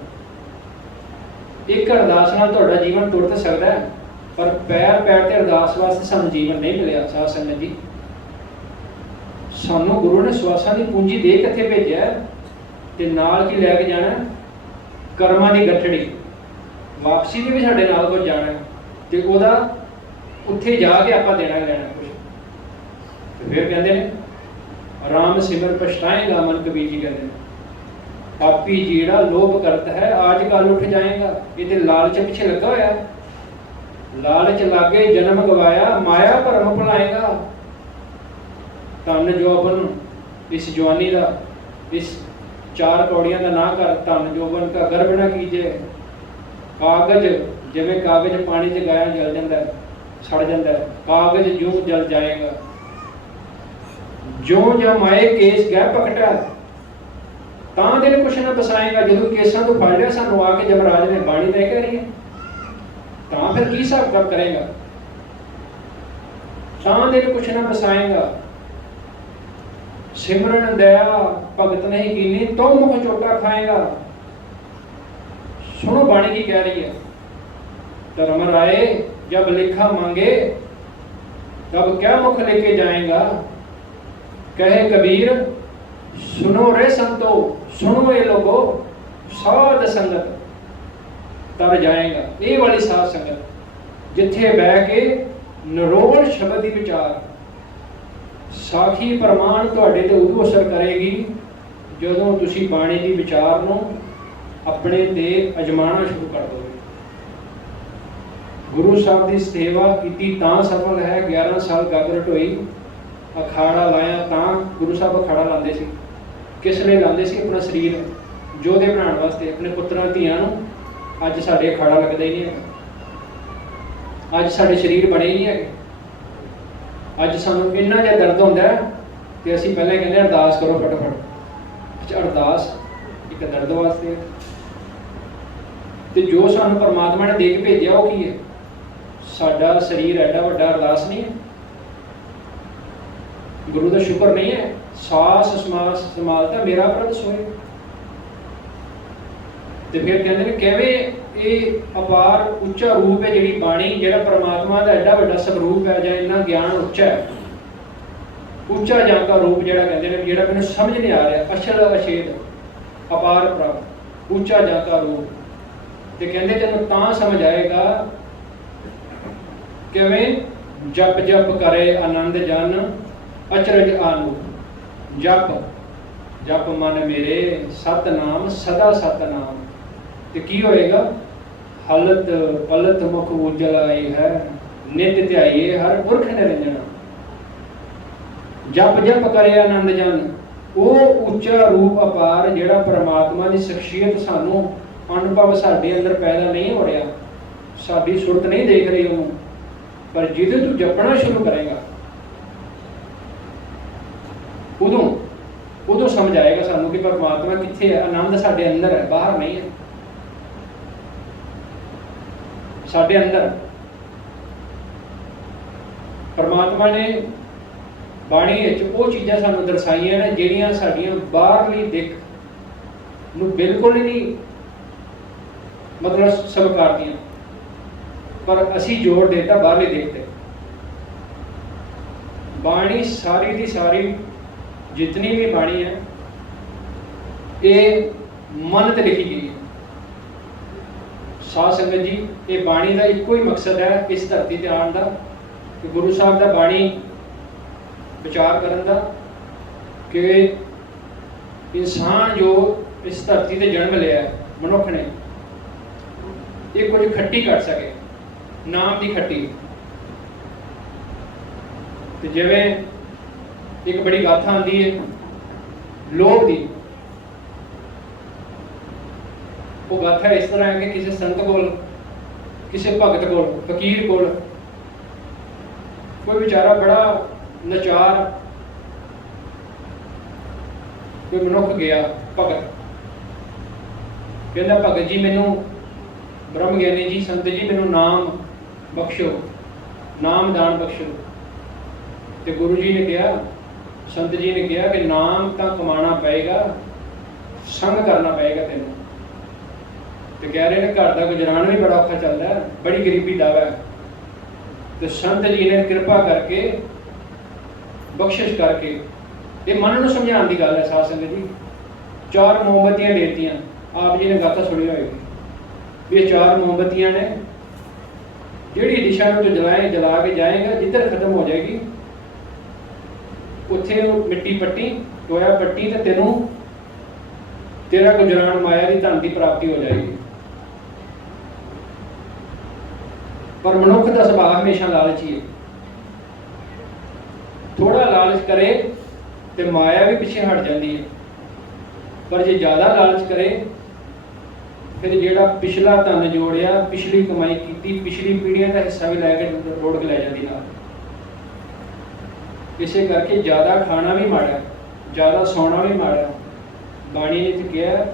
ਇੱਕ ਅਰਦਾਸ ਨਾਲ ਤੁਹਾਡਾ ਜੀਵਨ ਤੁਰ ਤਾਂ ਸਕਦਾ ਹੈ, ਪਰ ਪੈਰ ਪੈਰ ਤੇ ਅਰਦਾਸ ਵਾਸਤੇ ਸਾਨੂੰ ਜੀਵਨ ਨਹੀਂ ਮਿਲਿਆ। ਸਾਧ ਸੰਗਤ ਜੀ, ਸਾਨੂੰ ਗੁਰੂ ਨੇ ਸਵਾਸਾਂ ਦੀ ਪੂੰਜੀ ਦੇ ਕਿੱਥੇ ਭੇਜਿਆ ਤੇ ਨਾਲ ਕੀ ਲੈ ਕੇ ਜਾਣਾ, ਕਰਮਾਂ ਦੀ ਗੱਠੜੀ। ਵਾਪਸੀ ਦੇ ਵੀ ਸਾਡੇ ਨਾਲ ਕੋਈ ਜਾਣਾ ਤੇ ਉਹਦਾ ਉੱਥੇ ਜਾ ਕੇ ਆਪਾਂ ਦੇਣਾ ਲੈਣਾ ਕੁਝ। ਤੇ ਫਿਰ ਕਹਿੰਦੇ ਨੇ ਰਾਮ ਸਿਮਰ ਪਛਤਾਏਗਾ ਮਨ, ਕਬੀਰ ਜੀ ਕਹਿੰਦੇ ਨੇ ਪਾਪੀ ਜਿਹੜਾ ਲੋਭ ਕਰਤਾ ਹੈ ਅੱਜ ਕੱਲ ਉੱਠ ਜਾਏਗਾ। ਇਹ ਤੇ ਲਾਲਚ ਪਿੱਛੇ ਲੱਗਾ ਹੋਇਆ, ਲਾਲਚ ਲਾਗੇ ਜਨਮ ਗਵਾਇਆ, ਮਾਇਆ ਭਰਮ ਭੁਲਾਏਗਾ। ਧਨ ਜੋਬਨ ਇਸ ਜਵਾਨੀ ਦਾ, ਇਸ 4 ਕੌੜੀਆਂ ਦਾ ਨਾ ਕਰ, ਧਨ ਜੋਬਨ ਕਾ ਗਰਭ ਨਾ ਕੀਜੇ। ਕਾਗਜ਼ ਜਿਵੇਂ ਕਾਗਜ਼ ਪਾਣੀ 'ਚ ਗਾਇਆ ਜਲ ਜਾਂਦਾ, ਸੜ ਜਾਂਦਾ, ਕਾਗਜ਼ ਜੋ ਜਲ ਜਾਏਗਾ। ਜੋ ਜਮਾਏ ਕੇਸ ਗਹਿ ਪਕਟਾ, ਤਾਂ ਦਿਨ ਕੁਛ ਨਾ ਬਸਾਏਗਾ। ਜਦੋਂ ਕੇਸਾਂ ਤੋਂ ਫੜ ਲਿਆ ਸਾਨੂੰ ਆ ਕੇ ਜਮਰਾਜ ਨੇ, ਬਾਣੀ ਤੈਅ ਕਰ ਰਹੀ ਹੈ, ਤਾਂ ਫਿਰ ਕੀ ਹਿਸਾਬ ਕਿਤਾਬ ਕਰੇਗਾ। ਤਾਂ ਦਿਨ ਕੁਛ ਨਾ ਬਸਾਏਗਾ। ਸਿਮਰਨ ਦਇਆ ਭਗਤ ਨਹੀਂ ਕੀਨੀ, ਤੋਂ ਮੁਖ ਚੋਟਾ ਖਾਏਗਾ। ਸੁਣੋ ਬਾਣੀ ਕੀ ਕਹਿ ਰਹੀ ਹੈ। ਧਰਮ ਰਾਏ जब लेखा मांगे तब क्या मुख लेके जाएगा। कहे कबीर सुनो रे संतो, सुनो ये लोगो, साध संगत तर जाएगा। ये वाली साध संगत जिथे बह के नरोल शब्द की विचार, साखी प्रमाण तुहाडे ते उदों असर करेगी जदों तुसी बाणी की विचार नूं अपने ते अजमाना शुरू कर दोगे। गुरु साहब की सेवा की तां सफल है। 11 साल गागरट हुई, अखाड़ा लाया तां गुरु साहब अखाड़ा लाते सी। किस लिए लाते सी? अपना शरीर ਯੋਧੇ ਬਣਾਉਣ ਵਾਸਤੇ ਆਪਣੇ ਪੁੱਤਰਾਂ ਧੀਆਂ ਨੂੰ ਅੱਜ ਸਾਡੇ ਅਖਾੜਾ ਲੱਗਦਾ ਹੀ ਨਹੀਂ ਹੈਗਾ। ਅੱਜ ਸਾਡੇ ਸਰੀਰ ਬਣੇ ਹੀ ਨਹੀਂ ਹੈਗੇ। ਅੱਜ ਸਾਨੂੰ ਇੰਨਾ ਜਿਹਾ ਦਰਦ ਹੁੰਦਾ ਤੇ ਅਸੀਂ ਪਹਿਲਾਂ ਕਹਿੰਦੇ ਅਰਦਾਸ ਕਰੋ ਫਟਾਫਟ। ਅਰਦਾਸ ਇੱਕ ਦਰਦ ਵਾਸਤੇ ਤੇ ਜੋ ਸਾਨੂੰ ਪਰਮਾਤਮਾ ਨੇ ਦੇ ਕੇ ਭੇਜਿਆ ਉਹ ਕੀ ਹੈ? ਸਾਡਾ ਸਰੀਰ ਐਡਾ ਵੱਡਾ ਅਰਦਾਸ ਨਹੀਂ ਹੈ? ਗੁਰੂ ਦਾ ਸ਼ੁਕਰ ਨਹੀਂ ਹੈ? ਸਾਸ ਸਮਾਸ ਸੰਭਾਲਤਾ ਮੇਰਾ ਪ੍ਰਭ ਸੋਏ। ਤੇ ਫਿਰ ਕਹਿੰਦੇ ਨੇ ਕਿਵੇਂ ਇਹ ਅਪਾਰ ਉੱਚਾ ਰੂਪ ਹੈ ਜਿਹੜੀ ਬਾਣੀ, ਜਿਹੜਾ ਪਰਮਾਤਮਾ ਦਾ ਐਡਾ ਵੱਡਾ ਸਵਰੂਪ ਹੈ ਜਾਂ ਇੰਨਾ ਗਿਆਨ ਉੱਚਾ ਹੈ, ਉੱਚਾ ਜਾਂ ਦਾ ਰੂਪ ਜਿਹੜਾ ਕਹਿੰਦੇ ਨੇ, ਜਿਹੜਾ ਮੈਨੂੰ ਸਮਝ ਨਹੀਂ ਆ ਰਿਹਾ, ਅਸ਼ਲ ਅਸ਼ੇਦ ਅਪਾਰ ਪ੍ਰਭ ਉੱਚਾ ਜਾਂ ਦਾ ਰੂਪ। ਤੇ ਕਹਿੰਦੇ ਤੈਨੂੰ ਤਾਂ ਸਮਝ ਆਏਗਾ ਕਿਵੇਂ ਜਪ ਜਪ ਕਰੇ ਆਨੰਦ ਜਨ ਅਚਰਜ ਆਨੂ। ਜਪ ਜਪ ਮਨ ਮੇਰੇ ਸਤਨਾਮ ਸਦਾ ਸਤਨਾਮ। ਤੇ ਕੀ ਹੋਏਗਾ? ਹਲਤ ਪਲਤ ਮੁਖ ਉਜਲ ਆਈ ਹੈ ਨਿਤ ਧਿਆਈਏ ਹਰ ਪੁਰਖ ਨਿਰੰਜਨਾ। ਜਪ ਜਪ ਕਰੇ ਆਨੰਦ ਜਨ, ਉਹ ਉੱਚਾ ਰੂਪ ਅਪਾਰ ਜਿਹੜਾ ਪਰਮਾਤਮਾ ਦੀ ਸ਼ਖਸੀਅਤ ਸਾਨੂੰ ਅਨੁਭਵ ਸਾਡੇ ਅੰਦਰ ਪੈਦਾ ਨਹੀਂ ਹੋ ਰਿਹਾ, ਸਾਡੀ ਸੁਰਤ ਨਹੀਂ ਦੇਖ ਰਹੀ ਉਹਨੂੰ, ਪਰ ਜਦੋਂ ਤੂੰ ਜਪਣਾ ਸ਼ੁਰੂ ਕਰੇਗਾ ਉਦੋਂ ਸਮਝ ਆਏਗਾ ਸਾਨੂੰ ਕਿ ਪਰਮਾਤਮਾ ਕਿੱਥੇ ਹੈ। ਆਨੰਦ ਸਾਡੇ ਅੰਦਰ ਹੈ, ਬਾਹਰ ਨਹੀਂ ਹੈ, ਸਾਡੇ ਅੰਦਰ। ਪਰਮਾਤਮਾ ਨੇ ਬਾਣੀ ਵਿੱਚ ਉਹ ਚੀਜ਼ਾਂ ਸਾਨੂੰ ਦਰਸਾਈਆਂ ਨੇ ਜਿਹੜੀਆਂ ਸਾਡੀਆਂ ਬਾਹਰਲੀ ਦਿੱਖ ਨੂੰ ਬਿਲਕੁਲ ਹੀ ਨਹੀਂ ਮਤਲਬ ਸਵੀਕਾਰਦੀਆਂ, ਪਰ ਅਸੀਂ ਜੋਰ ਦੇਤਾ ਬਾਹਰਲੀ ਦਿੱਖ ਤੇ। ਬਾਣੀ ਸਾਰੀ ਦੀ ਸਾਰੀ जितनी भी बाणी है ये मन ते लिखी गई है। साध संगत जी, ये बाणी का एको ही मकसद है इस धरती ते आने का कि गुरु साहब का बाणी विचार करन दा कि इंसान जो इस धरती ते जन्म लिया मनुख ने, ये कुछ खट्टी कर सके, नाम की खट्टी। तो जिवें एक बड़ी गाथा आती है लोभ की। वो गाथा इस तरह है कि किसी संत कोल, किसी भगत कोल, फकीर कोल कोई बेचारा बड़ा नचार कोई मनुख गया, भगत कहता भगत जी मैनू ब्रह्म ज्ञानी जी संत जी मैनू नाम बख्शो, नाम दान बख्शो। तो गुरु जी ने कहा, संत जी ने कहा कि नाम तो कमाना पएगा, संग करना पएगा तेनों। तो कह रहे हैं घर का गुजरान भी बड़ा औखा चलता है, बड़ी गरीबी दावा है। तो संत जी ने कृपा करके बख्शिश करके ये मन को समझाने की गल है। साध संगत जी, 4 मोमबत्तियां देतियां, आप जी ने गाथा सुनी होगी। ये 4 मोमबत्तियां ने जिहड़ी दिशा में तो जला के जाएगा, जिधर खत्म हो जाएगी उत्थे मिट्टी पट्टी टोया पट्टी तो तेनों तेरा गुजरान माया की धन की प्राप्ति हो जाएगी। पर मनुख का सुभाव हमेशा लालची है, थोड़ा लालच करे तो माया भी पिछे हट जाती है, पर जो ज़्यादा लालच करे फिर जिहड़ा पिछला धन जोड़िया, पिछली कमाई की, पिछली पीढ़ियां का हिस्सा भी लैके रोड़ के लै जाती नाल। इसे करके ज़्यादा खाना भी माड़ा, ज़्यादा सोना भी माड़ा। बाणी ने कहा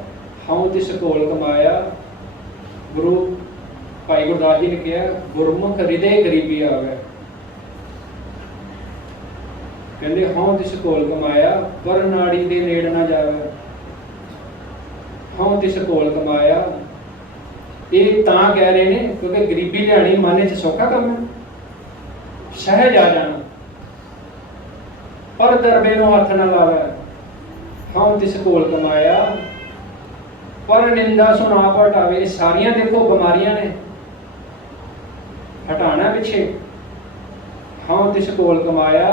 हाउ तिस कोल कमाया, गुरु भाई गुरदास जी ने कहा गुरमुख हृदय गरीबी आवे। कहते हाउ तिस कोल कमाया पर नाड़ी दे नेड़ ना जावे। हाउ तिस कोल कमाया ये तां कह रहे हैं क्योंकि गरीबी लियानी मन च सौखा काम है, सहज आ जाना, पर दरबे नूं हथ ना लावे। हाउ तिस कोल कमाया पर निंदा सुना हटावे। ये सारियां देखो बीमारियां ने, हटाना पिछे। हाउ तिस कोल कमाया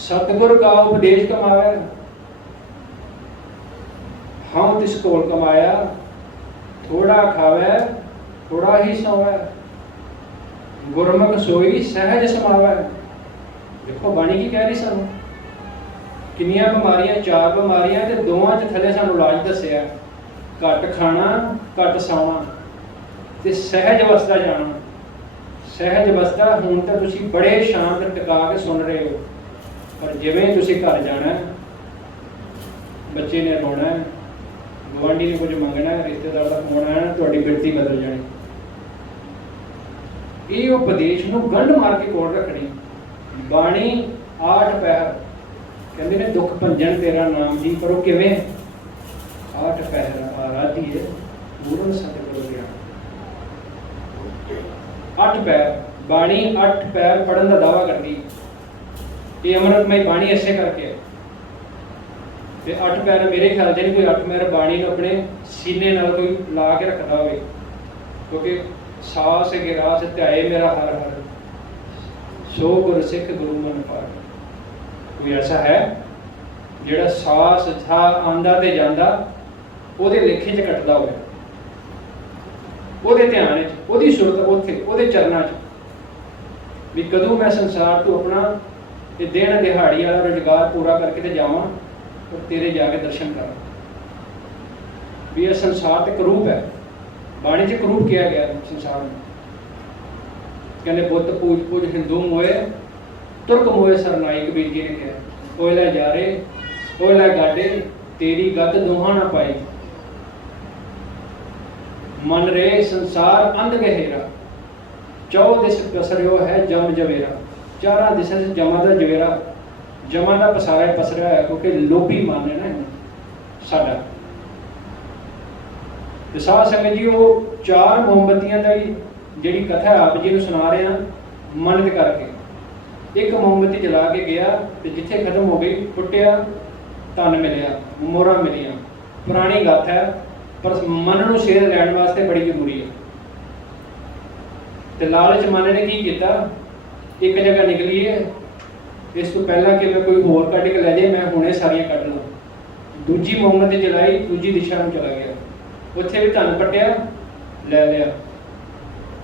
सतगुर का उपदेश कमावे। हाउ तिस कोल कमाया थोड़ा खावे थोड़ा ही सोवे। गुरमुख सोई सहज समावे। देखो बाणी की कह रही सानू ਕਿੰਨੀਆਂ ਬਿਮਾਰੀਆਂ? 4 ਬਿਮਾਰੀਆਂ ਤੇ ਦੋਵਾਂ 'ਚ ਥੱਲੇ ਸਾਨੂੰ ਇਲਾਜ ਦੱਸਿਆ। ਘੱਟ ਖਾਣਾ, ਘੱਟ ਸੌਣਾ ਤੇ ਸਹਿਜ ਅਵਸਥਾ ਜਾਣਾ। ਸਹਿਜ ਅਵਸਥਾ ਹੁਣ ਤਾਂ ਤੁਸੀਂ ਬੜੇ ਸ਼ਾਂਤ ਟਿਕਾ ਕੇ ਸੁਣ ਰਹੇ ਹੋ, ਪਰ ਜਿਵੇਂ ਤੁਸੀਂ ਘਰ ਜਾਣਾ, ਬੱਚੇ ਨੇ ਰੋਣਾ, ਗੁਆਂਢੀ ਨੇ ਕੁਝ ਮੰਗਣਾ, ਰਿਸ਼ਤੇਦਾਰ ਦਾ ਫੋਨ ਆਣਾ, ਤੁਹਾਡੀ ਬਿਰਤੀ ਬਦਲ ਜਾਣੀ। ਇਹ ਉਪਦੇਸ਼ ਨੂੰ ਗੰਢ ਮਾਰ ਕੇ ਕੋਲ ਰੱਖਣੀ। ਬਾਣੀ 8 ਪਹਿਰ ਕਹਿੰਦੇ ਨੇ, ਦੁੱਖ ਭੰਜਨ ਤੇਰਾ ਨਾਮ ਜੀ, ਪਰ ਉਹ ਕਿਵੇਂ? 8 ਪਹਿਰ ਆਰਾਧੀਏ ਗੁਰੂ ਸਤਿਗੁਰੂ ਗਿਆਨ। 8 ਪਹਿਰ ਬਾਣੀ 8 ਪਹਿਰ ਪੜਨ ਦਾ ਦਾਵਾ ਕਰਦੀ। ਇਹ ਅੰਮ੍ਰਿਤਮਈ ਬਾਣੀ ਇਸੇ ਕਰਕੇ ਹੈ। ਤੇ 8 ਪਹਿਰ ਮੇਰੇ ਖਿਆਲ 'ਚ ਨਹੀਂ ਕੋਈ 8 ਪਹਿਰ ਬਾਣੀ ਨੂੰ ਆਪਣੇ ਸੀਨੇ ਨਾਲ ਕੋਈ ਲਾ ਕੇ ਰੱਖਦਾ ਹੋਵੇ, ਕਿਉਂਕਿ ਸਾਸ ਗਿਰਾਸ ਧਿਆਏ ਮੇਰਾ ਹਰ ਹਰ, ਸੋ ਗੁਰ ਸਿੱਖ ਗੁਰੂ ਮਨ ਪਾਰ। ਕੋਈ ਐਸਾ ਹੈ ਜਿਹੜਾ ਸਾਸ ਥਾ ਆਂਦਾ ਤੇ ਜਾਂਦਾ ਉਹਦੇ ਲੇਖੇ 'ਚ ਕੱਟਦਾ ਹੋਵੇ, ਉਹਦੇ ਧਿਆਨ 'ਚ, ਉਹਦੀ ਸੁਰਤ ਉੱਥੇ, ਉਹਦੇ ਚਰਨਾਂ 'ਚ, ਵੀ ਕਦੋਂ ਮੈਂ ਸੰਸਾਰ ਤੋਂ ਆਪਣਾ ਇਹ ਦਿਨ ਦਿਹਾੜੀ ਵਾਲਾ ਰੁਜ਼ਗਾਰ ਪੂਰਾ ਕਰਕੇ ਤੇ ਜਾਵਾਂ ਔਰ ਤੇਰੇ ਜਾ ਕੇ ਦਰਸ਼ਨ ਕਰਾਂ। ਵੀ ਇਹ ਸੰਸਾਰ ਤੇ ਕਰੂਪ ਹੈ। ਬਾਣੀ 'ਚ ਕਰੂਪ ਕਿਹਾ ਗਿਆ ਸੰਸਾਰ ਨੂੰ। ਕਹਿੰਦੇ ਬੁੱਤ ਪੂਜ ਪੂਜ ਹਿੰਦੂ ਮੋਏ, ਤੁਰਕ ਮੋਏ ਸਰਨਾਈ, ਕਬੀਰ ਜੀ ਨੇ ਕਿਹਾ। ਕੋਇਲਾ ਜਾਰੇ ਕੋਇਲਾ ਗਾਡੇ, ਤੇਰੀ ਗੱਤ ਦੋਹਾਂ ਨਾ ਪਾਈ। ਮਨ ਰੇ ਸੰਸਾਰ ਅੰਧ ਗਹਿਰਾ, ਚੌ ਦਿਸ ਪਸਰਿਓ ਹੈ ਜਮ ਜਵੇਰਾ। ਚਾਰਾਂ ਦਿਸ਼ਾ 'ਚ ਜਮਾਂ ਦਾ ਜਵੇਰਾ, ਜਮਾਂ ਦਾ ਪਸਾਰਾ ਪਸਰਿਆ ਹੋਇਆ, ਕਿਉਂਕਿ ਲੋਭੀ ਮਨ ਹੈ ਨਾ ਸਾਡਾ। ਤੇ ਸਾਧ ਸੰਗਤ ਜੀ, ਉਹ 4 ਮੋਮਬੱਤੀਆਂ ਦਾ ਹੀ ਜਿਹੜੀ ਕਥਾ ਆਪ ਜੀ ਨੂੰ ਸੁਣਾ ਰਿਹਾ ਮੰਨਤ ਕਰਕੇ। ਇੱਕ ਮੋਮਬੱਤੀ ਜਲਾ ਕੇ ਗਿਆ ਤੇ ਜਿੱਥੇ ਖਤਮ ਹੋ ਗਈ, ਟੁੱਟਿਆ ਧਨ ਮਿਲਿਆ, ਮੋਹਰਾਂ ਮਿਲੀਆਂ। ਪੁਰਾਣੀ ਗੱਥ ਹੈ, ਪਰ ਮਨ ਨੂੰ ਸੇਧ ਲੈਣ ਵਾਸਤੇ ਬੜੀ ਜ਼ਰੂਰੀ ਹੈ। ਤੇ ਲਾਲਚ ਮਨ ਨੇ ਕੀ ਕੀਤਾ? ਇੱਕ ਜਗ੍ਹਾ ਨਿਕਲੀਏ, ਇਸ ਤੋਂ ਪਹਿਲਾਂ ਕਿ ਮੈਂ ਕੋਈ ਹੋਰ ਕੱਢ ਕੇ ਲੈ ਜਾਏ, ਮੈਂ ਹੁਣੇ ਸਾਰੀਆਂ ਕੱਢ ਲਵਾਂ। ਦੂਜੀ ਮੋਮਬੱਤੀ ਜਲਾਈ, ਦੂਜੀ ਦਿਸ਼ਾ ਨੂੰ ਚਲਾ ਗਿਆ, ਉੱਥੇ ਵੀ ਧਨ ਪੱਟਿਆ, ਲੈ ਲਿਆ।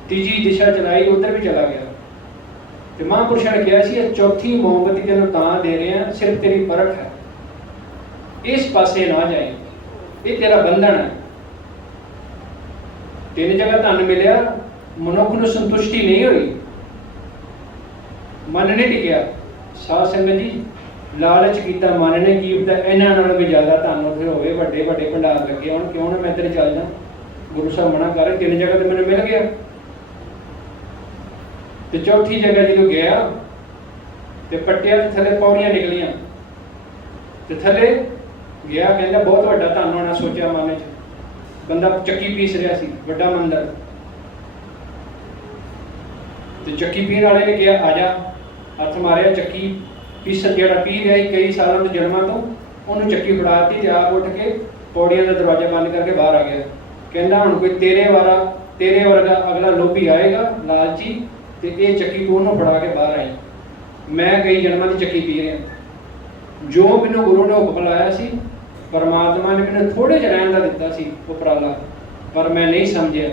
ਤੀਜੀ ਦਿਸ਼ਾ ਚਲਾਈ, ਉੱਧਰ ਵੀ ਚਲਾ ਗਿਆ। ਤੇ ਮਹਾਂਪੁਰਸ਼ਾਂ ਨੇ ਕਿਹਾ ਸੀ, ਇਹ ਚੌਥੀ ਮੋਮਬੱਤੀ ਤੈਨੂੰ ਤਾਂ ਦੇ ਰਹੇ ਹਾਂ, ਸਿਰਫ ਤੇਰੀ ਪਰਖ ਹੈ, ਇਸ ਪਾਸੇ ਨਾ ਜਾਏ, ਇਹ ਤੇਰਾ ਬੰਧਨ ਹੈ। 3 ਜਗ੍ਹਾ ਧਨ ਮਿਲਿਆ, ਮਨੁੱਖ ਨੂੰ ਸੰਤੁਸ਼ਟੀ ਨਹੀਂ ਹੋਈ, ਮਨ ਨਹੀਂ ਟਿਕਿਆ। ਸਾਧ ਸੰਗਤ ਜੀ, ਲਾਲਚ ਕੀਤਾ ਮਨ ਨੇ, ਜੀਵ ਦਾ ਇਹਨਾਂ ਨਾਲੋਂ ਵੀ ਜ਼ਿਆਦਾ ਧਨ ਉੱਥੇ ਹੋਵੇ, ਵੱਡੇ ਵੱਡੇ ਭੰਡਾਰ ਲੱਗੇ ਹੋਣ, ਕਿਉਂ ਨਾ ਮੈਂ ਇੱਧਰ ਚੱਲ ਜਾ। ਗੁਰੂ ਸਾਹਿਬ ਮਨਾ ਕਰ ਰਹੇ, 3 ਜਗ੍ਹਾ ਤੇ ਮੈਨੂੰ ਮਿਲ ਗਿਆ। ਤੇ ਚੌਥੀ ਜਗ੍ਹਾ ਜਦੋਂ ਗਿਆ ਤੇ ਪੱਟਿਆ ਤੇ ਥੱਲੇ ਪੌੜੀਆਂ ਨਿਕਲੀਆਂ, ਤੇ ਥੱਲੇ ਗਿਆ, ਕਹਿੰਦਾ ਬਹੁਤ ਵੱਡਾ ਧਨ ਹੋਣਾ ਸੋਚਿਆ ਮਨ 'ਚ। ਬੰਦਾ ਚੱਕੀ ਪੀਸ ਰਿਹਾ ਸੀ, ਵੱਡਾ ਮੰਦਰ। ਤੇ ਚੱਕੀ ਪੀਣ ਵਾਲੇ ਨੇ ਕਿਹਾ ਆ ਜਾ, ਹੱਥ ਮਾਰਿਆ, ਚੱਕੀ ਪੀਸਣ ਜਿਹੜਾ ਪੀ ਰਿਹਾ ਸੀ ਕਈ ਸਾਲਾਂ ਤੋਂ, ਜਨਮਾਂ ਤੋਂ, ਉਹਨੂੰ ਚੱਕੀ ਫੜਾਤੀ ਤੇ ਆਪ ਉੱਠ ਕੇ ਪੌੜੀਆਂ ਦਾ ਦਰਵਾਜ਼ਾ ਬੰਦ ਕਰਕੇ ਬਾਹਰ ਆ ਗਿਆ। ਕਹਿੰਦਾ ਹੁਣ ਕੋਈ ਤੇਰੇ ਵਰਗਾ ਅਗਲਾ ਲੋਭੀ ਆਏਗਾ, ਲਾਲਚੀ, ਤੇ ਇਹ ਚੱਕੀ ਤੂੰ ਉਹਨੂੰ ਫੜਾ ਕੇ ਬਾਹਰ ਆਈ। ਮੈਂ ਕਈ ਜਨਮਾਂ ਦੀ ਚੱਕੀ ਪੀ ਰਿਹਾ। ਜੋ ਮੈਨੂੰ ਗੁਰੂ ਨੇ ਹੁਕਮ ਲਾਇਆ ਸੀ, ਪਰਮਾਤਮਾ ਨੇ ਮੈਨੂੰ ਥੋੜੇ ਜਿਹਾ ਰਹਿਣ ਦਾ ਦਿੱਤਾ ਸੀ ਉਪਰਾਲਾ, ਪਰ ਮੈਂ ਨਹੀਂ ਸਮਝਿਆ।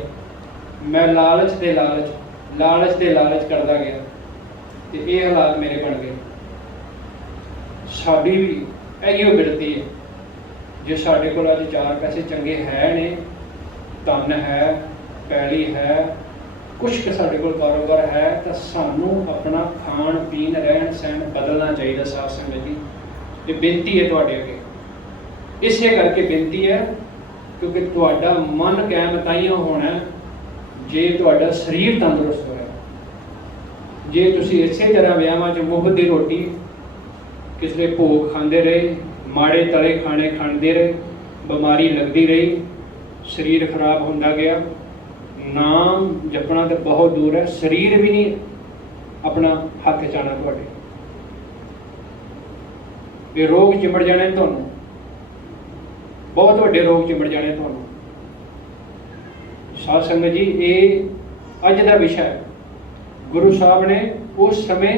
ਮੈਂ ਲਾਲਚ ਤੇ ਲਾਲਚ ਕਰਦਾ ਗਿਆ ਤੇ ਇਹ ਹਾਲਾਤ ਮੇਰੇ ਬਣ ਗਏ। ਸਾਡੀ ਵੀ ਇਹੀਓ ਬਿਰਤੀ ਹੈ। ਜੇ ਸਾਡੇ ਕੋਲ ਅੱਜ 4 ਪੈਸੇ ਚੰਗੇ ਹੈ ਨੇ, ਧਨ ਹੈ, ਪੈਲੀ ਹੈ, ਕੁਛ ਕੁ ਸਾਡੇ ਕੋਲ ਕਾਰੋਬਾਰ ਹੈ, ਤਾਂ ਸਾਨੂੰ ਆਪਣਾ ਖਾਣ ਪੀਣ ਰਹਿਣ ਸਹਿਣ ਬਦਲਣਾ ਚਾਹੀਦਾ। ਸਾਧ ਸੰਗਤ ਜੀ, ਇਹ ਬੇਨਤੀ ਹੈ ਤੁਹਾਡੇ ਅੱਗੇ। ਇਸੇ ਕਰਕੇ ਬੇਨਤੀ ਹੈ ਕਿਉਂਕਿ ਤੁਹਾਡਾ ਮਨ ਕਾਇਮ ਤਾਈਓ ਹੋਣਾ ਜੇ ਤੁਹਾਡਾ ਸਰੀਰ ਤੰਦਰੁਸਤ ਹੋਇਆ। ਜੇ ਤੁਸੀਂ ਇਸੇ ਤਰ੍ਹਾਂ ਵਿਆਹਾਂ 'ਚ ਮੁਫਤ ਦੀ ਰੋਟੀ ਕਿਸੇ ਦੇ ਭੋਗ ਖਾਂਦੇ ਰਹੇ, ਮਾੜੇ ਤਲੇ ਖਾਣੇ ਖਾਂਦੇ ਰਹੇ, ਬਿਮਾਰੀ ਲੱਗਦੀ ਰਹੀ, ਸਰੀਰ ਖਰਾਬ ਹੁੰਦਾ ਗਿਆ। ਨਾਮ ਜਪਣਾ ਤਾਂ ਬਹੁਤ ਦੂਰ ਹੈ, ਸਰੀਰ ਵੀ ਨਹੀਂ ਆਪਣਾ ਹੱਥ 'ਚ ਆਉਣਾ ਤੁਹਾਡੇ। ਇਹ ਰੋਗ ਚਿੰਬੜ ਜਾਣੇ ਤੁਹਾਨੂੰ, ਬਹੁਤ ਵੱਡੇ ਰੋਗ ਚਿੰਬੜ ਜਾਣੇ ਤੁਹਾਨੂੰ। ਸਾਧ ਸੰਗਤ ਜੀ, ਇਹ ਅੱਜ ਦਾ ਵਿਸ਼ਾ ਹੈ। ਗੁਰੂ ਸਾਹਿਬ ਨੇ ਉਸ ਸਮੇਂ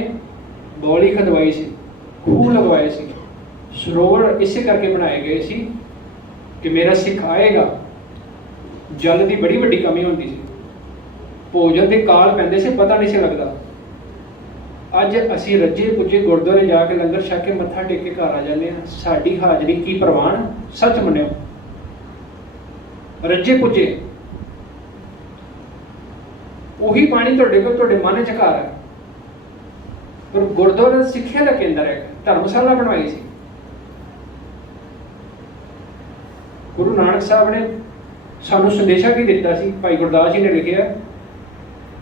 ਬੌਲੀ ਖਦਵਾਈ ਸੀ, ਖੂਹ ਲਗਵਾਏ ਸੀ, ਸਰੋਵਰ ਇਸੇ ਕਰਕੇ ਬਣਾਏ ਗਏ ਸੀ ਕਿ ਮੇਰਾ ਸਿੱਖ ਆਏਗਾ। ਜਲ ਦੀ ਬੜੀ ਵੱਡੀ ਕਮੀ ਹੁੰਦੀ ਸੀ, ਭੋਜਨ ਦੇ ਕਾਲ ਪੈਂਦੇ ਸੀ, ਪਤਾ ਨਹੀਂ ਸੀ ਲੱਗਦਾ। ਅੱਜ ਅਸੀਂ ਰੱਜੇ ਪੁੱਜੇ ਗੁਰਦੁਆਰੇ ਜਾ ਕੇ ਲੰਗਰ ਛਕ ਕੇ ਮੱਥਾ ਟੇਕ ਕੇ ਘਰ ਆ ਜਾਂਦੇ ਹਾਂ। ਸਾਡੀ ਹਾਜ਼ਰੀ ਕੀ ਪ੍ਰਵਾਨ? ਸੱਚ ਮੰਨਿਓ, ਰੱਜੇ ਪੁੱਜੇ। ਉਹੀ ਪਾਣੀ ਤੁਹਾਡੇ ਕੋਲ ਤੁਹਾਡੇ ਮਨ 'ਚ ਘਰ ਹੈ, ਪਰ ਗੁਰਦੁਆਰਾ ਸਿੱਖਿਆ ਦਾ ਕੇਂਦਰ ਹੈ, ਧਰਮਸ਼ਾਲਾ ਬਣਵਾਈ ਸੀ। ਗੁਰੂ ਨਾਨਕ ਸਾਹਿਬ ਨੇ ਸਾਨੂੰ ਸੰਦੇਸ਼ਾ ਕੀ ਦਿੱਤਾ ਸੀ? ਭਾਈ ਗੁਰਦਾਸ ਜੀ ਨੇ ਲਿਖਿਆ,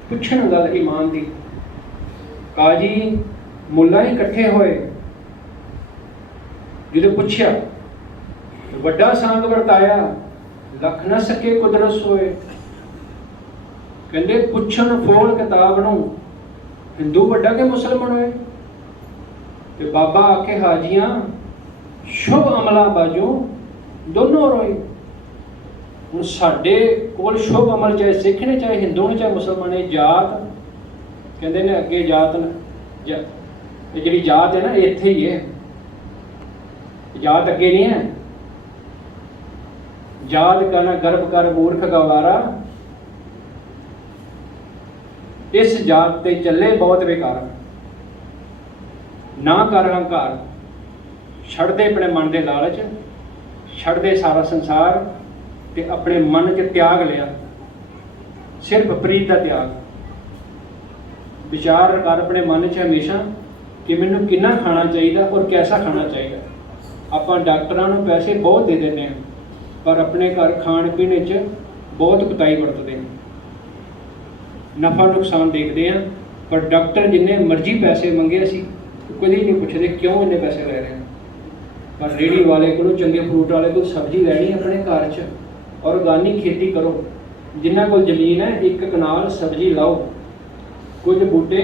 ਪੁੱਛਣ ਗੱਲ ਈਮਾਨ ਦੀ, ਕਾਜੀ ਮੁੱਲਾ ਹੀ ਇਕੱਠੇ ਹੋਏ, ਜਦੋਂ ਪੁੱਛਿਆ ਵੱਡਾ ਸੰਗ ਵਰਤਾਇਆ, ਲੱਖ ਨਾ ਸਕੇ ਕੁਦਰਤ ਸੋਏ। ਕਹਿੰਦੇ ਪੁੱਛਣ ਫੋਲ ਕਿਤਾਬ ਨੂੰ, ਹਿੰਦੂ ਵੱਡਾ ਕਿ ਮੁਸਲਮਾਨ ਹੋਏ। ਤੇ ਬਾਬਾ ਆਖੇ ਹਾਜੀਆਂ, ਸ਼ੁਭ ਅਮਲਾਂ ਬਾਜੋਂ ਦੋਨੋਂ ਰੋਏ। ਹੁਣ ਸਾਡੇ ਕੋਲ ਸ਼ੁਭ ਅਮਲ ਚਾਹੇ ਸਿੱਖ ਨੇ, ਚਾਹੇ ਹਿੰਦੂ ਨੇ, ਚਾਹੇ ਮੁਸਲਮਾਨ ਨੇ, ਜਾਤ ਕਹਿੰਦੇ ਨੇ ਅੱਗੇ ਜਾਤ ਇਹ ਜਿਹੜੀ ਜਾਤ ਹੈ ਨਾ, ਇੱਥੇ ਹੀ ਹੈ, ਜਾਤ ਅੱਗੇ ਨਹੀਂ ਹੈ। ਜਾਤ ਕਾ ਨਾ ਗਰਭ ਕਰ ਮੂਰਖ ਗਵਾਰਾ, ਇਸ ਜਾਤ ਤੇ ਚੱਲੇ ਬਹੁਤ ਬੇਕਾਰ। ਨਾ ਕਰ ਹੰਕਾਰ, ਛੱਡਦੇ ਆਪਣੇ ਮਨ ਦੇ ਲਾਲਚ, ਛੱਡਦੇ ਸਾਰਾ ਸੰਸਾਰ ਤੇ ਆਪਣੇ ਮਨ 'ਚ ਤਿਆਗ ਲਿਆ, ਸਿਰਫ ਪ੍ਰੀਤ ਦਾ ਤਿਆਗ। ਵਿਚਾਰ ਕਰ ਆਪਣੇ ਮਨ 'ਚ ਹਮੇਸ਼ਾ ਕਿ ਮੈਨੂੰ ਕਿੰਨਾ ਖਾਣਾ ਚਾਹੀਦਾ ਔਰ ਕੈਸਾ ਖਾਣਾ ਚਾਹੀਦਾ। ਆਪਾਂ ਡਾਕਟਰਾਂ ਨੂੰ ਪੈਸੇ ਬਹੁਤ ਦੇ ਦਿੰਦੇ ਹਾਂ, ਪਰ ਆਪਣੇ ਘਰ ਖਾਣ ਪੀਣ 'ਚ ਬਹੁਤ ਕੁਤਾਹੀ ਵਰਤਦੇ ਨੇ। ਨਫਾ ਨੁਕਸਾਨ ਦੇਖਦੇ ਹਾਂ, ਪਰ ਡਾਕਟਰ ਜਿੰਨੇ ਮਰਜ਼ੀ ਪੈਸੇ ਮੰਗੇ ਅਸੀਂ ਕਦੀ ਨਹੀਂ ਪੁੱਛਦੇ ਕਿਉਂ ਇੰਨੇ ਪੈਸੇ ਲੈ ਰਹੇ ਹਾਂ। ਪਰ ਰੇਹੜੀ ਵਾਲੇ ਕੋਲੋਂ, ਚੰਗੇ ਫਰੂਟ ਵਾਲੇ ਕੋਲ ਸਬਜ਼ੀ ਲੈਣੀ ਆਪਣੇ ਘਰ 'ਚ, ਔਰਗੈਨਿਕ ਖੇਤੀ ਕਰੋ। ਜਿਨ੍ਹਾਂ ਕੋਲ ਜ਼ਮੀਨ ਹੈ, 1 ਕਨਾਲ ਸਬਜ਼ੀ ਲਾਓ, ਕੁਝ ਬੂਟੇ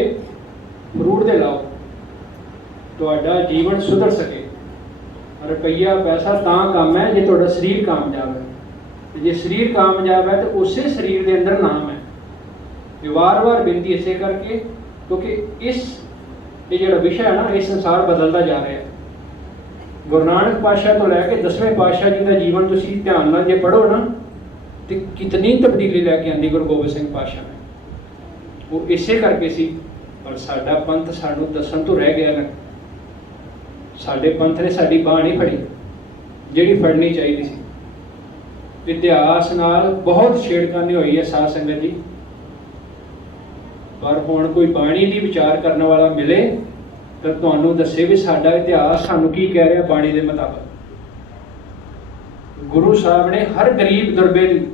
ਫਰੂਟ ਦੇ ਲਾਓ, ਤੁਹਾਡਾ ਜੀਵਨ ਸੁਧਰ ਸਕੇ। ਰੁਪਈਆ ਪੈਸਾ ਤਾਂ ਕੰਮ ਹੈ ਜੇ ਤੁਹਾਡਾ ਸਰੀਰ ਕਾਮਯਾਬ ਹੈ, ਤੇ ਜੇ ਸਰੀਰ ਕਾਮਯਾਬ ਹੈ ਤਾਂ ਉਸੇ ਸਰੀਰ ਦੇ ਅੰਦਰ ਨਾਮ ਹੈ। ਇਹ ਵਾਰ-ਵਾਰ ਬੇਨਤੀ ਇਸੇ ਕਰਕੇ, ਕਿਉਂਕਿ ਇਹ ਜਿਹੜਾ ਵਿਸ਼ਾ ਹੈ ਨਾ, ਇਹ ਸੰਸਾਰ ਬਦਲਦਾ ਜਾ ਰਿਹਾ ਹੈ। ਗੁਰੂ ਨਾਨਕ ਪਾਤਸ਼ਾਹ ਤੋਂ ਲੈ ਕੇ 10ਵੇਂ ਪਾਤਸ਼ਾਹ ਜੀ ਦਾ ਜੀਵਨ ਤੁਸੀਂ ਧਿਆਨ ਨਾਲ ਜੇ ਪੜ੍ਹੋ ਨਾ, ਤੇ ਕਿਤਨੀ ਤਬਦੀਲੀ ਲੈ ਕੇ ਆਂਦੀ ਗੁਰੂ ਗੋਬਿੰਦ ਸਿੰਘ ਪਾਤਸ਼ਾਹ ਨੇ। ਉਹ ਇਸੇ ਕਰਕੇ ਸੀ, ਪਰ ਸਾਡਾ ਪੰਥ ਸਾਨੂੰ ਦੱਸਣ ਤੋਂ ਰਹਿ ਗਿਆ ਨਾ। ਸਾਡੇ ਪੰਥ ਨੇ ਸਾਡੀ ਬਾਂਹ ਨਹੀਂ ਫੜੀ ਜਿਹੜੀ ਫੜਨੀ ਚਾਹੀਦੀ ਸੀ। ਇਤਿਹਾਸ ਨਾਲ ਬਹੁਤ ਛੇੜਖਾਨੀ ਹੋਈ ਹੈ ਸਾਧ ਸੰਗਤ ਜੀ, ਪਰ ਹੁਣ ਕੋਈ ਬਾਣੀ ਦੀ ਵਿਚਾਰ ਕਰਨ ਵਾਲਾ ਮਿਲੇ ਤਾਂ ਤੁਹਾਨੂੰ ਦੱਸੇ ਵੀ ਸਾਡਾ ਇਤਿਹਾਸ ਸਾਨੂੰ ਕੀ ਕਹਿ ਰਿਹਾ ਬਾਣੀ ਦੇ ਮੁਤਾਬਕ। ਗੁਰੂ ਸਾਹਿਬ ਨੇ ਹਰ ਗਰੀਬ ਦੁਰਬੇ ਦੀ,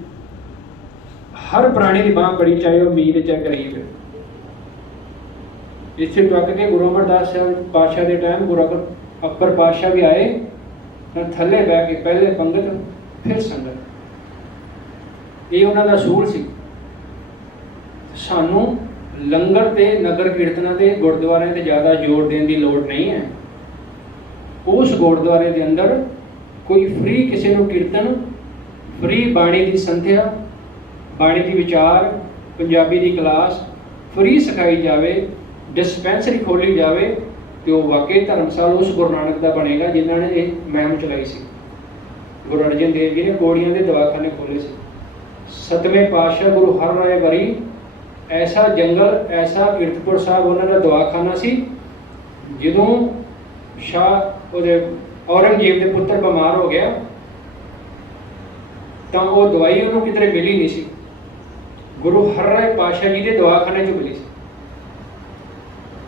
ਹਰ ਪ੍ਰਾਣੀ ਦੀ ਬਾਂਹ ਫੜੀ, ਚਾਹੇ ਉਹ ਅਮੀਰ ਚਾਹੇ ਗਰੀਬ ਹੈ। ਇੱਥੇ ਤੱਕ ਕਿ ਗੁਰੂ ਅਮਰਦਾਸ ਸਾਹਿਬ ਪਾਤਸ਼ਾਹ ਦੇ ਟਾਈਮ ਗੁਰੂ ਅਕਬਰ ਪਾਤਸ਼ਾਹ ਵੀ ਆਏ ਤਾਂ ਥੱਲੇ ਬਹਿ ਕੇ ਪਹਿਲੇ ਪੰਗਤ ਫਿਰ ਸੰਗਤ, ਇਹ ਉਹਨਾਂ ਦਾ ਅਸੂਲ ਸੀ। ਸਾਨੂੰ ਲੰਗਰ ਤੇ ਨਗਰ ਕੀਰਤਨਾਂ ਤੇ ਗੁਰਦੁਆਰਿਆਂ ਤੇ ਜ਼ਿਆਦਾ ਜ਼ੋਰ ਦੇਣ ਦੀ ਲੋੜ ਨਹੀਂ ਹੈ। ਉਸ ਗੁਰਦੁਆਰੇ ਦੇ ਅੰਦਰ ਕੋਈ ਫ੍ਰੀ ਕਿਸੇ ਨੂੰ ਕੀਰਤਨ, ਫ੍ਰੀ ਬਾਣੀ ਦੀ ਸੰਥਿਆ, ਬਾਣੀ ਦੀ ਵਿਚਾਰ, ਪੰਜਾਬੀ ਦੀ ਕਲਾਸ ਫ੍ਰੀ ਸਿਖਾਈ ਜਾਵੇ, ਡਿਸਪੈਂਸਰੀ ਖੋਲ੍ਹੀ ਜਾਵੇ, ਤੇ ਉਹ ਵਾਕਈ ਧਰਮਸਾਲ ਉਸ ਗੁਰੂ ਨਾਨਕ ਦਾ ਬਣੇਗਾ ਜਿਨ੍ਹਾਂ ਨੇ ਇਹ ਮੁਹਿੰਮ ਚਲਾਈ ਸੀ। ਗੁਰੂ ਅਰਜਨ ਦੇਵ ਜੀ ਨੇ ਕੋੜੀਆਂ ਦੇ ਦਵਾਖਾਨੇ ਖੋਲ੍ਹੇ ਸੀ। 7ਵੇਂ ਪਾਤਸ਼ਾਹ ਗੁਰੂ ਹਰਿਰਾਏ ਵਰੀ ਐਸਾ ਜੰਗਲ, ਐਸਾ ਕੀਰਤਪੁਰ ਸਾਹਿਬ ਉਹਨਾਂ ਦਾ ਦਵਾਖਾਨਾ ਸੀ। ਜਦੋਂ ਸ਼ਾਹ ਉਹਦੇ ਔਰੰਗਜ਼ੇਬ ਦੇ ਪੁੱਤਰ ਬਿਮਾਰ ਹੋ ਗਿਆ ਤਾਂ ਉਹ ਦਵਾਈ ਉਹਨੂੰ ਕਿਧਰੇ ਮਿਲੀ ਨਹੀਂ ਸੀ, ਗੁਰੂ ਹਰਿਰਾਏ ਪਾਤਸ਼ਾਹ ਜੀ ਦੇ ਦਵਾਖਾਨੇ 'ਚ ਮਿਲੀ ਸੀ।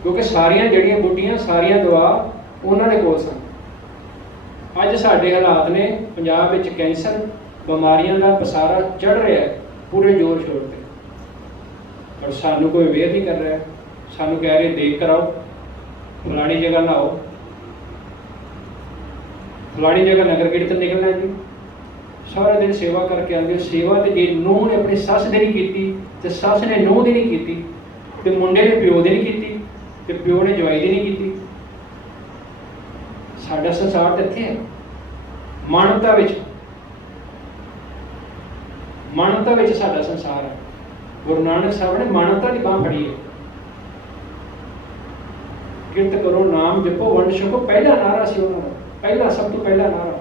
ਕਿਉਂਕਿ ਸਾਰੀਆਂ ਜੜੀਆਂ ਬੂਟੀਆਂ, ਸਾਰੀਆਂ ਦਵਾ ਉਹਨਾਂ ਦੇ ਕੋਲ ਸਨ। ਅੱਜ ਸਾਡੇ ਹਾਲਾਤ ਨੇ ਪੰਜਾਬ ਵਿੱਚ ਕੈਂਸਰ ਬਿਮਾਰੀਆਂ ਦਾ ਪਸਾਰਾ ਚੜ੍ਹ ਰਿਹਾ ਹੈ ਪੂਰੇ ਜ਼ੋਰ ਸ਼ੋਰ 'ਤੇ, ਪਰ ਸਾਨੂੰ ਕੋਈ ਅਵੇਅਰ ਨਹੀਂ ਕਰ ਰਿਹਾ। ਸਾਨੂੰ ਕਹਿ ਰਹੇ ਦੇਖ ਕਰਾਓ, ਫਲਾਣੀ ਜਗ੍ਹਾ ਨਹਾਓ, ਫਲਾਣੀ ਜਗ੍ਹਾ ਨਗਰ ਕੀਰਤਨ ਨਿਕਲਣਾ ਜੀ, ਸਾਰਾ ਦਿਨ ਸੇਵਾ ਕਰਕੇ ਆਉਂਦੇ ਹੋ। ਸੇਵਾ ਤੇ ਜੇ ਨੂੰਹ ਨੇ ਆਪਣੀ ਸੱਸ ਦੀ ਨਹੀਂ ਕੀਤੀ ਤੇ ਸੱਸ ਨੇ ਨੂੰਹ ਦੀ ਨਹੀਂ ਕੀਤੀ, ਤੇ ਮੁੰਡੇ ਨੇ ਪਿਓ ਦੀ ਨਹੀਂ ਕੀਤੀ ਤੇ ਪਿਓ ਨੇ ਜਵਾਈ ਦੀ ਨਹੀਂ ਕੀਤੀ। ਸਾਡਾ ਸੰਸਾਰ ਤਾਂ ਇੱਥੇ ਹੈ, ਮਾਨਵਤਾ ਵਿੱਚ, ਮਾਨਵਤਾ ਵਿੱਚ ਸਾਡਾ ਸੰਸਾਰ ਹੈ। ਗੁਰੂ ਨਾਨਕ ਸਾਹਿਬ ਨੇ ਮਾਨਵਤਾ ਦੀ ਬਾਂਹ ਫੜੀ ਹੈ। ਕਿਰਤ ਕਰੋ, ਨਾਮ ਜਪੋ, ਵੰਡ ਛਕੋ, ਪਹਿਲਾ ਨਾਰਾ ਸੀ ਉਹਨਾਂ ਦਾ, ਪਹਿਲਾ ਸਭ ਤੋਂ ਪਹਿਲਾ ਨਾਰਾ।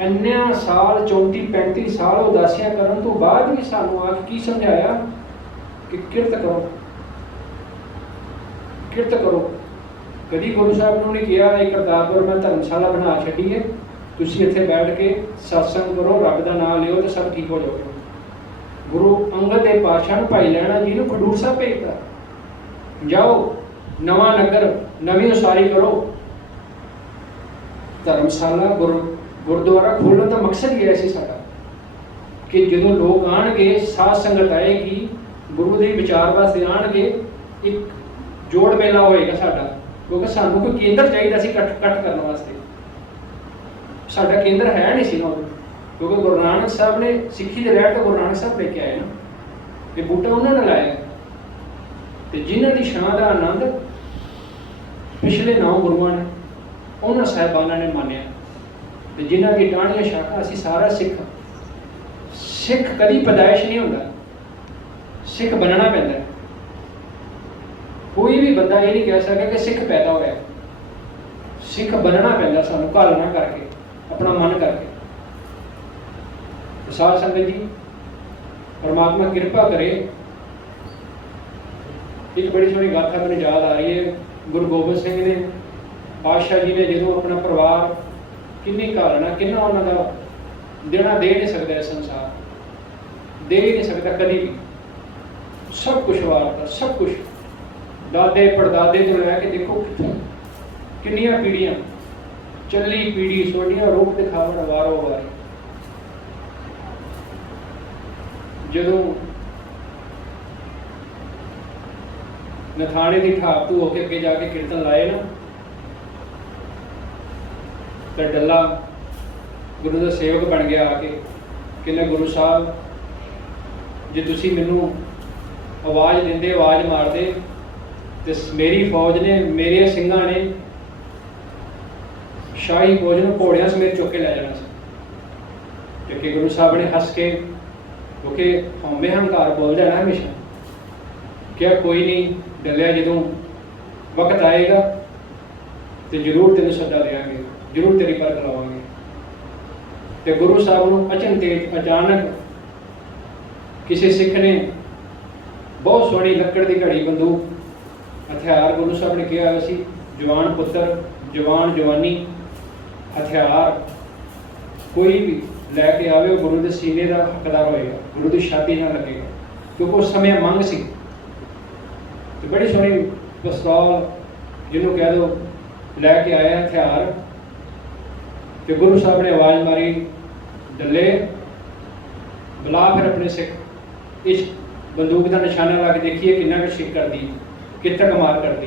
ਇੰਨਿਆਂ ਸਾਲ 34-35 ਸਾਲ ਉਦਾਸੀਆਂ ਕਰਨ ਤੋਂ ਬਾਅਦ ਵੀ ਸਾਨੂੰ ਆ ਕੇ ਕੀ ਸਮਝਾਇਆ ਕਿ ਕਿਰਤ ਕਰੋ। ਕਿਰਤ ਕਰੋ। ਕਦੀ ਗੁਰੂ ਸਾਹਿਬ ਨੂੰ ਨਹੀਂ ਕਿਹਾ ਇਹ ਕਰਤਾਰਪੁਰ ਮੈਂ ਧਰਮਸ਼ਾਲਾ ਬਣਾ ਛੱਡੀ ਹੈ, ਤੁਸੀਂ ਇੱਥੇ ਬੈਠ ਕੇ ਸਤਸੰਗ ਕਰੋ, ਰੱਬ ਦਾ ਨਾਮ ਲਿਓ ਤੇ ਸਭ ਠੀਕ ਹੋ ਜਾਓਗੇ। ਗੁਰੂ ਅੰਗਦ ਦੇ ਪਾਤਸ਼ਾਹ ਨੂੰ ਭਾਈ ਲਹਿਣਾ ਜੀ ਨੂੰ ਖਡੂਰ ਸਾਹਿਬ ਭੇਜਤਾ, ਜਾਓ ਨਵਾਂ ਨਗਰ ਨਵੀਂ ਉਸਾਰੀ ਕਰੋ। ਧਰਮਸ਼ਾਲਾ ਗੁਰਦੁਆਰਾ ਖੋਲ੍ਹਣ ਦਾ ਮਕਸਦ ਹੀ ਹੈ ਸੀ ਸਾਡਾ ਕਿ ਜਦੋਂ ਲੋਕ ਆਣਗੇ, ਸਾਧ ਸੰਗਤ ਆਏਗੀ, ਗੁਰੂ ਦੇ ਵਿਚਾਰ ਵਾਸਤੇ ਆਣਗੇ, ਇੱਕ ਜੋੜ ਮੇਲਾ ਹੋਏਗਾ ਸਾਡਾ। ਕਿਉਂਕਿ ਸਾਨੂੰ ਕੋਈ ਕੇਂਦਰ ਚਾਹੀਦਾ ਸੀ ਕੱਟ ਕਰਨ ਵਾਸਤੇ, ਸਾਡਾ ਕੇਂਦਰ ਹੈ ਨਹੀਂ ਸੀ ਨਾ। ਕਿਉਂਕਿ ਗੁਰੂ ਨਾਨਕ ਸਾਹਿਬ ਨੇ ਸਿੱਖੀ ਦੇ ਰਹਿਤ ਗੁਰੂ ਨਾਨਕ ਸਾਹਿਬ ਲੈ ਕੇ ਆਏ ਨਾ, ਇਹ ਬੂਟਾ ਉਹਨਾਂ ਨੇ ਲਾਇਆ। ਤੇ ਜਿਨ੍ਹਾਂ ਦੀ ਸ਼ਾਨ ਦਾ ਆਨੰਦ ਪਿਛਲੇ 9 ਗੁਰੂਆਂ ਨੇ, ਉਹਨਾਂ ਸਾਹਿਬਾਨਾਂ ਨੇ ਮੰਨਿਆ, ਤੇ ਜਿਨ੍ਹਾਂ ਦੀ ਟਾਹਣੀਆਂ ਸ਼ਾਖਾ ਅਸੀਂ ਸਾਰਾ ਸਿੱਖ ਕਦੀ ਪੈਦਾਇਸ਼ ਨਹੀਂ ਹੁੰਦਾ, ਸਿੱਖ ਬਣਨਾ ਪੈਂਦਾ। ਕੋਈ ਵੀ ਬੰਦਾ ਇਹ ਨਹੀਂ ਕਹਿ ਸਕਦਾ ਕਿ ਸਿੱਖ ਪੈਦਾ ਹੋਇਆ, ਸਿੱਖ ਬਣਨਾ ਪੈਂਦਾ ਸਾਨੂੰ, ਘਾਲਣਾ ਕਰਕੇ, ਆਪਣਾ ਮਨ ਕਰਕੇ। ਸਾਧ ਸੰਗਤ ਜੀ, ਪਰਮਾਤਮਾ ਕਿਰਪਾ ਕਰੇ। ਇੱਕ ਬੜੀ ਸੋਹਣੀ ਗਾਥਾ ਮੈਨੂੰ ਯਾਦ ਆ ਰਹੀ ਹੈ। ਗੁਰੂ ਗੋਬਿੰਦ ਸਿੰਘ ਨੇ ਪਾਤਸ਼ਾਹ ਜੀ ਨੇ ਜਦੋਂ ਆਪਣਾ ਪਰਿਵਾਰ ਕਿੰਨੀ ਘਾਲਣਾ, ਕਿੰਨਾ ਉਹਨਾਂ ਦਾ ਦੇਣਾ ਦੇ ਨਹੀਂ ਸਕਦਾ, ਸੰਸਾਰ ਦੇ ਹੀ ਨਹੀਂ ਸਕਦਾ ਕਦੀ ਵੀ। ਸਭ ਕੁਛ ਵਾਰਤਾ, ਸਭ ਕੁਛ ਦਾਦੇ ਪੜਦਾਦੇ ਤੋਂ ਲੈ ਕੇ ਦੇਖੋ ਕਿੰਨੀਆਂ ਪੀੜ੍ਹੀਆਂ ਚੱਲੀ, ਪੀੜ੍ਹੀ ਸੋਡੀਆਂ ਰੂਪ ਦਿਖਾਵਣ ਵਾਰੋ ਵਾਰੀ। ਜਦੋਂ ਨਥਾਣੇ ਦੀ ਠਾਕ ਤੋਂ ਹੋ ਕੇ ਅੱਗੇ ਜਾ ਕੇ ਕੀਰਤਨ ਲਾਏ ਨਾ, ਤਾਂ ਡੱਲਾ ਗੁਰੂ ਦਾ ਸੇਵਕ ਬਣ ਗਿਆ ਆ ਕੇ, ਕਹਿੰਦਾ ਗੁਰੂ ਸਾਹਿਬ ਜੇ ਤੁਸੀਂ ਮੈਨੂੰ ਆਵਾਜ਼ ਦਿੰਦੇ, ਆਵਾਜ਼ ਮਾਰਦੇ, ਤੇ ਮੇਰੀ ਫੌਜ ਨੇ, ਮੇਰੇ ਸਿੰਘਾਂ ਨੇ ਸ਼ਾਹੀ ਫੌਜ ਨੂੰ ਘੋੜਿਆਂ ਸਮੇਤ ਚੁੱਕ ਕੇ ਲੈ ਜਾਣਾ ਸੀ। ਕਿ ਗੁਰੂ ਸਾਹਿਬ ਨੇ ਹੱਸ ਕੇ, ਕਿਉਂਕਿ ਹਉਮੈ ਹੰਕਾਰ ਬੋਲਦਾ ਨਾ ਹਮੇਸ਼ਾ, ਕਿਹਾ ਕੋਈ ਨਹੀਂ ਡੱਲਿਆ, ਜਦੋਂ ਵਕਤ ਆਏਗਾ ਤੇ ਜ਼ਰੂਰ ਤੈਨੂੰ ਸੱਦਾ ਦੇਵਾਂਗੇ, ਜ਼ਰੂਰ ਤੇਰੀ ਪਰਖ ਲਾਵਾਂਗੇ। ਤੇ ਗੁਰੂ ਸਾਹਿਬ ਨੂੰ ਅਚਨਚੇਤ ਅਚਾਨਕ ਕਿਸੇ ਸਿੱਖ ਨੇ ਬਹੁਤ ਸੋਹਣੀ ਲੱਕੜ ਦੀ ਘੜੀ, ਬੰਦੂਕ, ਹਥਿਆਰ ਗੁਰੂ ਸਾਹਿਬ ਨੇ ਕਿਹਾ ਸੀ, ਜਵਾਨ ਪੁੱਤਰ, ਜਵਾਨ ਜਵਾਨੀ ਹਥਿਆਰ ਕੋਈ ਵੀ ਲੈ ਕੇ ਆਵੇ, ਗੁਰੂ ਦੇ ਸੀਨੇ ਦਾ ਹੱਕਦਾਰ ਹੋਏਗਾ, ਗੁਰੂ ਦੀ ਛਾਤੀ ਨਾਲ ਲੱਗੇਗਾ। ਕਿਉਂਕਿ ਉਸ ਸਮੇਂ ਮੰਗ ਸੀ। ਤੇ ਬੜੀ ਸੋਹਣੀ ਪਿਸਤੌਲ ਜਿਹਨੂੰ ਕਹਿ ਦਿਓ ਲੈ ਕੇ ਆਇਆ ਹਥਿਆਰ। ਤੇ ਗੁਰੂ ਸਾਹਿਬ ਨੇ ਆਵਾਜ਼ ਮਾਰੀ, ਡੱਲੇ ਬੁਲਾ ਫਿਰ ਆਪਣੇ ਸਿੱਖ, ਇਸ ਬੰਦੂਕ ਦਾ ਨਿਸ਼ਾਨਾ ਲਾ ਕੇ ਦੇਖੀਏ ਕਿੰਨਾ ਕੁ ਛਿੱਕ ਕਰਦੀ, ਕਿੱਥੇ ਮਾਰ ਕਰਦੀ।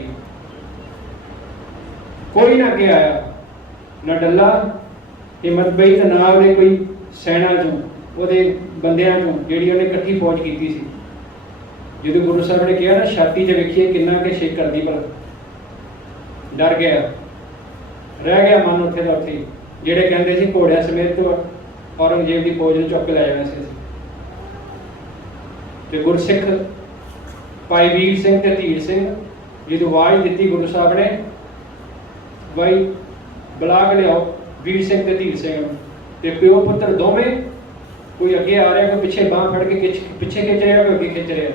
ਕੋਈ ਨਾ ਅੱਗੇ ਆਇਆ, ਨਾ ਡੱਲਾ ਹਿੰਮਤ ਬਈ ਤੇ ਨਾ ਉਹਦੇ ਕੋਈ ਸੈਨਾ ਚੋਂ, ਉਹਦੇ ਬੰਦਿਆਂ ਚੋਂ ਜਿਹੜੀ ਉਹਨੇ ਇਕੱਠੀ ਫੌਜ ਕੀਤੀ ਸੀ। ਜਦੋਂ ਗੁਰੂ ਸਾਹਿਬ ਨੇ ਕਿਹਾ ਨਾ ਛਾਤੀ 'ਚ ਵੇਖੀਏ ਕਿੰਨਾ ਕੁ ਛਿੱਕ ਕਰਦੀ, ਪਰ ਡਰ ਗਿਆ, ਰਹਿ ਗਿਆ ਮਨ ਉੱਥੇ ਦਾ ਉੱਥੇ। ਜਿਹੜੇ ਕਹਿੰਦੇ ਸੀ ਘੋੜਿਆਂ ਸਮੇਤ ਔਰੰਗਜ਼ੇਬ ਦੀ ਫੌਜ ਨੂੰ ਚੁੱਕ ਕੇ ਲੈ ਜਾਣਾ ਸੀ। ਤੇ ਗੁਰਸਿੱਖ ਭਾਈ ਵੀਰ ਸਿੰਘ ਤੇ ਧੀਰ ਸਿੰਘ ਜਦੋਂ ਆਵਾਜ਼ ਦਿੱਤੀ ਗੁਰੂ ਸਾਹਿਬ ਨੇ, ਬਾਈ ਬੁਲਾ ਕੇ ਲਿਆਓ ਵੀਰ ਸਿੰਘ ਤੇ ਧੀਰ ਸਿੰਘ ਨੂੰ। ਤੇ ਪਿਓ ਪੁੱਤਰ ਦੋਵੇਂ, ਕੋਈ ਅੱਗੇ ਆ ਰਿਹਾ, ਕੋਈ ਪਿੱਛੇ ਬਾਂਹ ਫੜ ਕੇ ਪਿੱਛੇ ਖਿੱਚ ਰਿਹਾ, ਕੋਈ ਅੱਗੇ ਖਿੱਚ ਰਿਹਾ।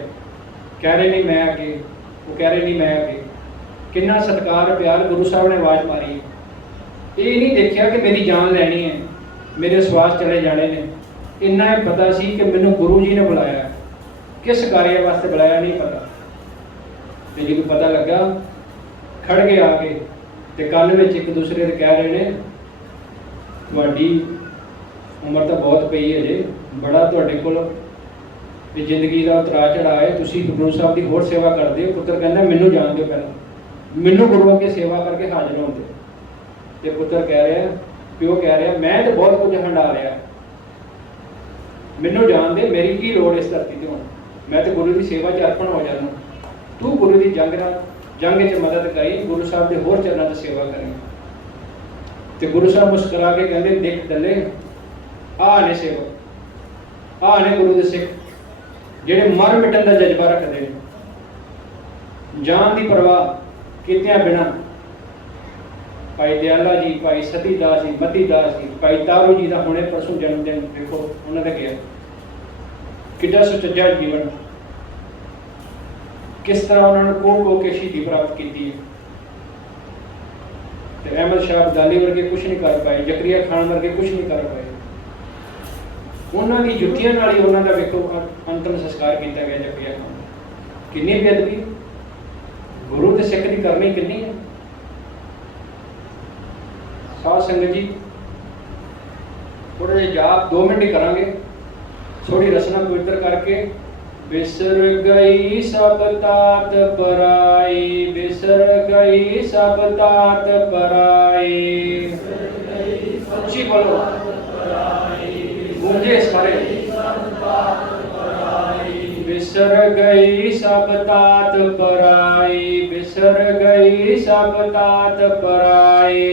ਕਹਿ ਰਹੇ ਨਹੀਂ ਮੈਂ ਅੱਗੇ, ਉਹ ਕਹਿ ਰਹੇ ਨਹੀਂ ਮੈਂ ਅੱਗੇ। ਕਿੰਨਾ ਸਤਿਕਾਰ ਪਿਆਰ। ਗੁਰੂ ਸਾਹਿਬ ਨੇ ਆਵਾਜ਼ ਮਾਰੀ, ਇਹ ਨਹੀਂ ਦੇਖਿਆ ਕਿ ਮੇਰੀ ਜਾਨ ਲੈਣੀ ਹੈ, ਮੇਰੇ ਸਵਾਸ ਚਲੇ ਜਾਣੇ ਨੇ। ਇੰਨਾ ਹੀ ਪਤਾ ਸੀ ਕਿ ਮੈਨੂੰ ਗੁਰੂ ਜੀ ਨੇ ਬੁਲਾਇਆ, ਕਿਸ ਕਾਰਿਆ ਵਾਸਤੇ ਬੁਲਾਇਆ ਨਹੀਂ ਪਤਾ। ਤੇ ਜਦੋਂ ਪਤਾ ਲੱਗਾ, ਖੜ ਕੇ ਆ ਕੇ ਤੇ ਕੰਨ ਵਿੱਚ ਇੱਕ ਦੂਸਰੇ ਦੇ ਕਹਿ ਰਹੇ ਨੇ, ਤੁਹਾਡੀ ਉਮਰ ਤਾਂ ਬਹੁਤ ਪਈ ਹੈ ਜੇ, ਬੜਾ ਤੁਹਾਡੇ ਕੋਲ ਇਹ ਜ਼ਿੰਦਗੀ ਦਾ ਉਤਰਾਅ ਚੜ੍ਹਾਅ ਹੈ, ਤੁਸੀਂ ਗੁਰੂ ਸਾਹਿਬ ਦੀ ਹੋਰ ਸੇਵਾ ਕਰਦੇ ਹੋ। ਪੁੱਤਰ ਕਹਿੰਦਾ ਮੈਨੂੰ ਜਾਣ ਦਿਓ, ਪਹਿਲਾਂ ਮੈਨੂੰ ਗੁਰੂ ਅੱਗੇ ਸੇਵਾ ਕਰਕੇ ਹਾਜ਼ਰ ਹੋਣ ਦਿਓ। ਤੇ ਪੁੱਤਰ ਕਹਿ ਰਿਹਾ, ਪਿਓ ਕਹਿ ਰਿਹਾ, ਮੈਂ ਤਾਂ ਬਹੁਤ ਕੁਝ ਹੰਡਾ ਲਿਆ, ਮੈਨੂੰ ਜਾਣ ਦੇ, ਮੇਰੀ ਕੀ ਲੋੜ ਇਸ ਧਰਤੀ ਤੇ ਹੁਣ, ਮੈਂ ਤਾਂ ਗੁਰੂ ਦੀ ਸੇਵਾ 'ਚ ਅਰਪਣ ਹੋ ਜਾਣਾ। ਤੂੰ ਗੁਰੂ ਦੀ ਜੰਗ 'ਚ ਮਦਦ ਕਰੀ, ਗੁਰੂ ਸਾਹਿਬ ਦੇ ਹੋਰ ਚਰਨਾਂ 'ਚ ਸੇਵਾ ਕਰੀ। ਤੇ ਗੁਰੂ ਸਾਹਿਬ ਮੁਸਕਰਾ ਕੇ ਕਹਿੰਦੇ, ਦੇਖ ਡੱਲੇ, ਆਹ ਨੇ ਸੇਵਕ, ਆਹ ਨੇ ਗੁਰੂ ਦੇ ਸਿੱਖ, ਜਿਹੜੇ ਮਰ ਮਿਟਣ ਦਾ ਜਜ਼ਬਾ ਰੱਖਦੇ ਨੇ, ਜਾਨ ਦੀ ਪਰਵਾਹ ਕੀਤਿਆਂ ਬਿਨਾਂ। ਭਾਈ ਦਿਆਲਾ ਜੀ, ਭਾਈ ਸਤੀ ਦਾਸ ਜੀ, ਮਤੀ ਦਾਸ ਜੀ, ਭਾਈ ਤਾਰੂ ਜੀ ਦਾ ਹੁਣੇ ਪਰਸੋਂ ਜਨਮ ਦਿਨ ਦੇਖੋ, ਉਹਨਾਂ ਦਾ ਗਿਆ, ਕਿੱਡਾ ਸੁਚੱਜਾ ਜੀਵਨ। किस तरह उन्होंने कोह के शहीदी प्राप्त की है। तो अहमद शाह अब्दाली वर्गे कुछ नहीं कर पाए, जकरिया खान वर्गे कुछ नहीं कर पाए। उन्होंने जुत्तियां नाल ही उन्होंने वेखो अंतिम संस्कार किया गया। जकरिया खान कितनी बेअदबी, गुरु ते सिख की करनी कितनी है। साध संगत जी थोड़े जे जाप 2 मिनट ही करांगे, थोड़ी रचना पवित्र करके। बिसर गई सब तात पराई, बिसर गई सब तात पराई। अच्छी बोलो, गूंजे सारे। बिसर गई सब तात पराई, बिसर गई सब तात पराई।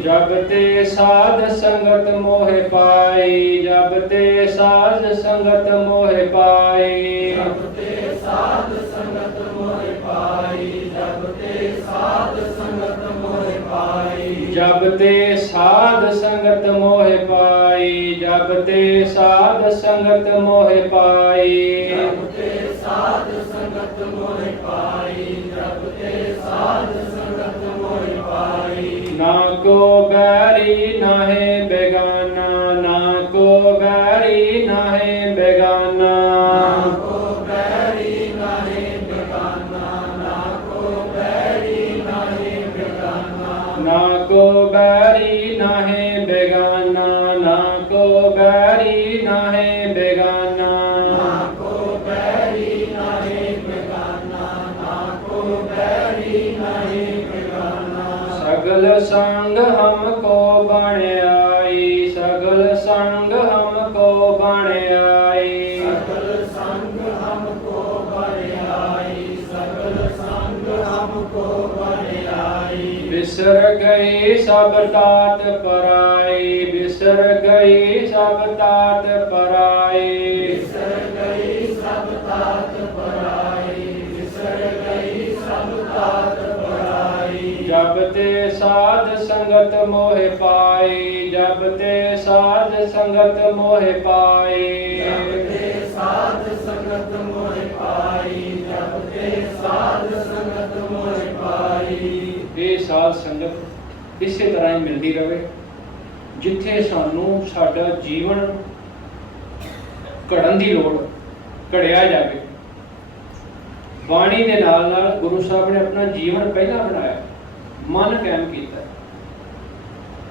जब ते साध संगत मोहे पाई, जब ते साध संगत मोहे पाई, जब ते साध संगत मोहे पाई, जब ते साध संगत मोहे पाई, जब ते साध संगत मोहे पाई, जब ते साध संगत मोहे पाई, जब ते साध संगत मोहे पाई, जब ते साध संगत मोहे पाई। ना को बैरी नाहे बेगाना, ना को बैरी नाहे बेगाना, ना को बैरी नाहे बेगाना, ना को बैरी नाहे बेगाना, ना को बैरी नाहे बेगाना, ना को बैरी नाहे बेगाना, ना को बैरी नाहे बेगाना, ना को बैरी नाहे बेगाना। सगल संग हमको बण आई, सगल संग हमको बण आई, सगल संग हमको बण आई, सगल संग हमको बण आई। बिसर गई सब तात पराई, बिसर गई सब तात पराई, बिसर गई सब तात पराई, बिसर गई सब तात पराई। जब ते साध संगत मोहे पाई, जब ते साध संगत मोहे पाई, जब ते साध संगत मोहे पाई, जब ते साध संगत मोहे पाई। ये साध संगत इसे तरह ही मिलती रहे, जिथे सानू साडा जीवन घड़न की लोड़, घड़िया जाए। बाणी के नाल नाल गुरु साहब ने अपना जीवन पहला बनाया, मन कायम किया।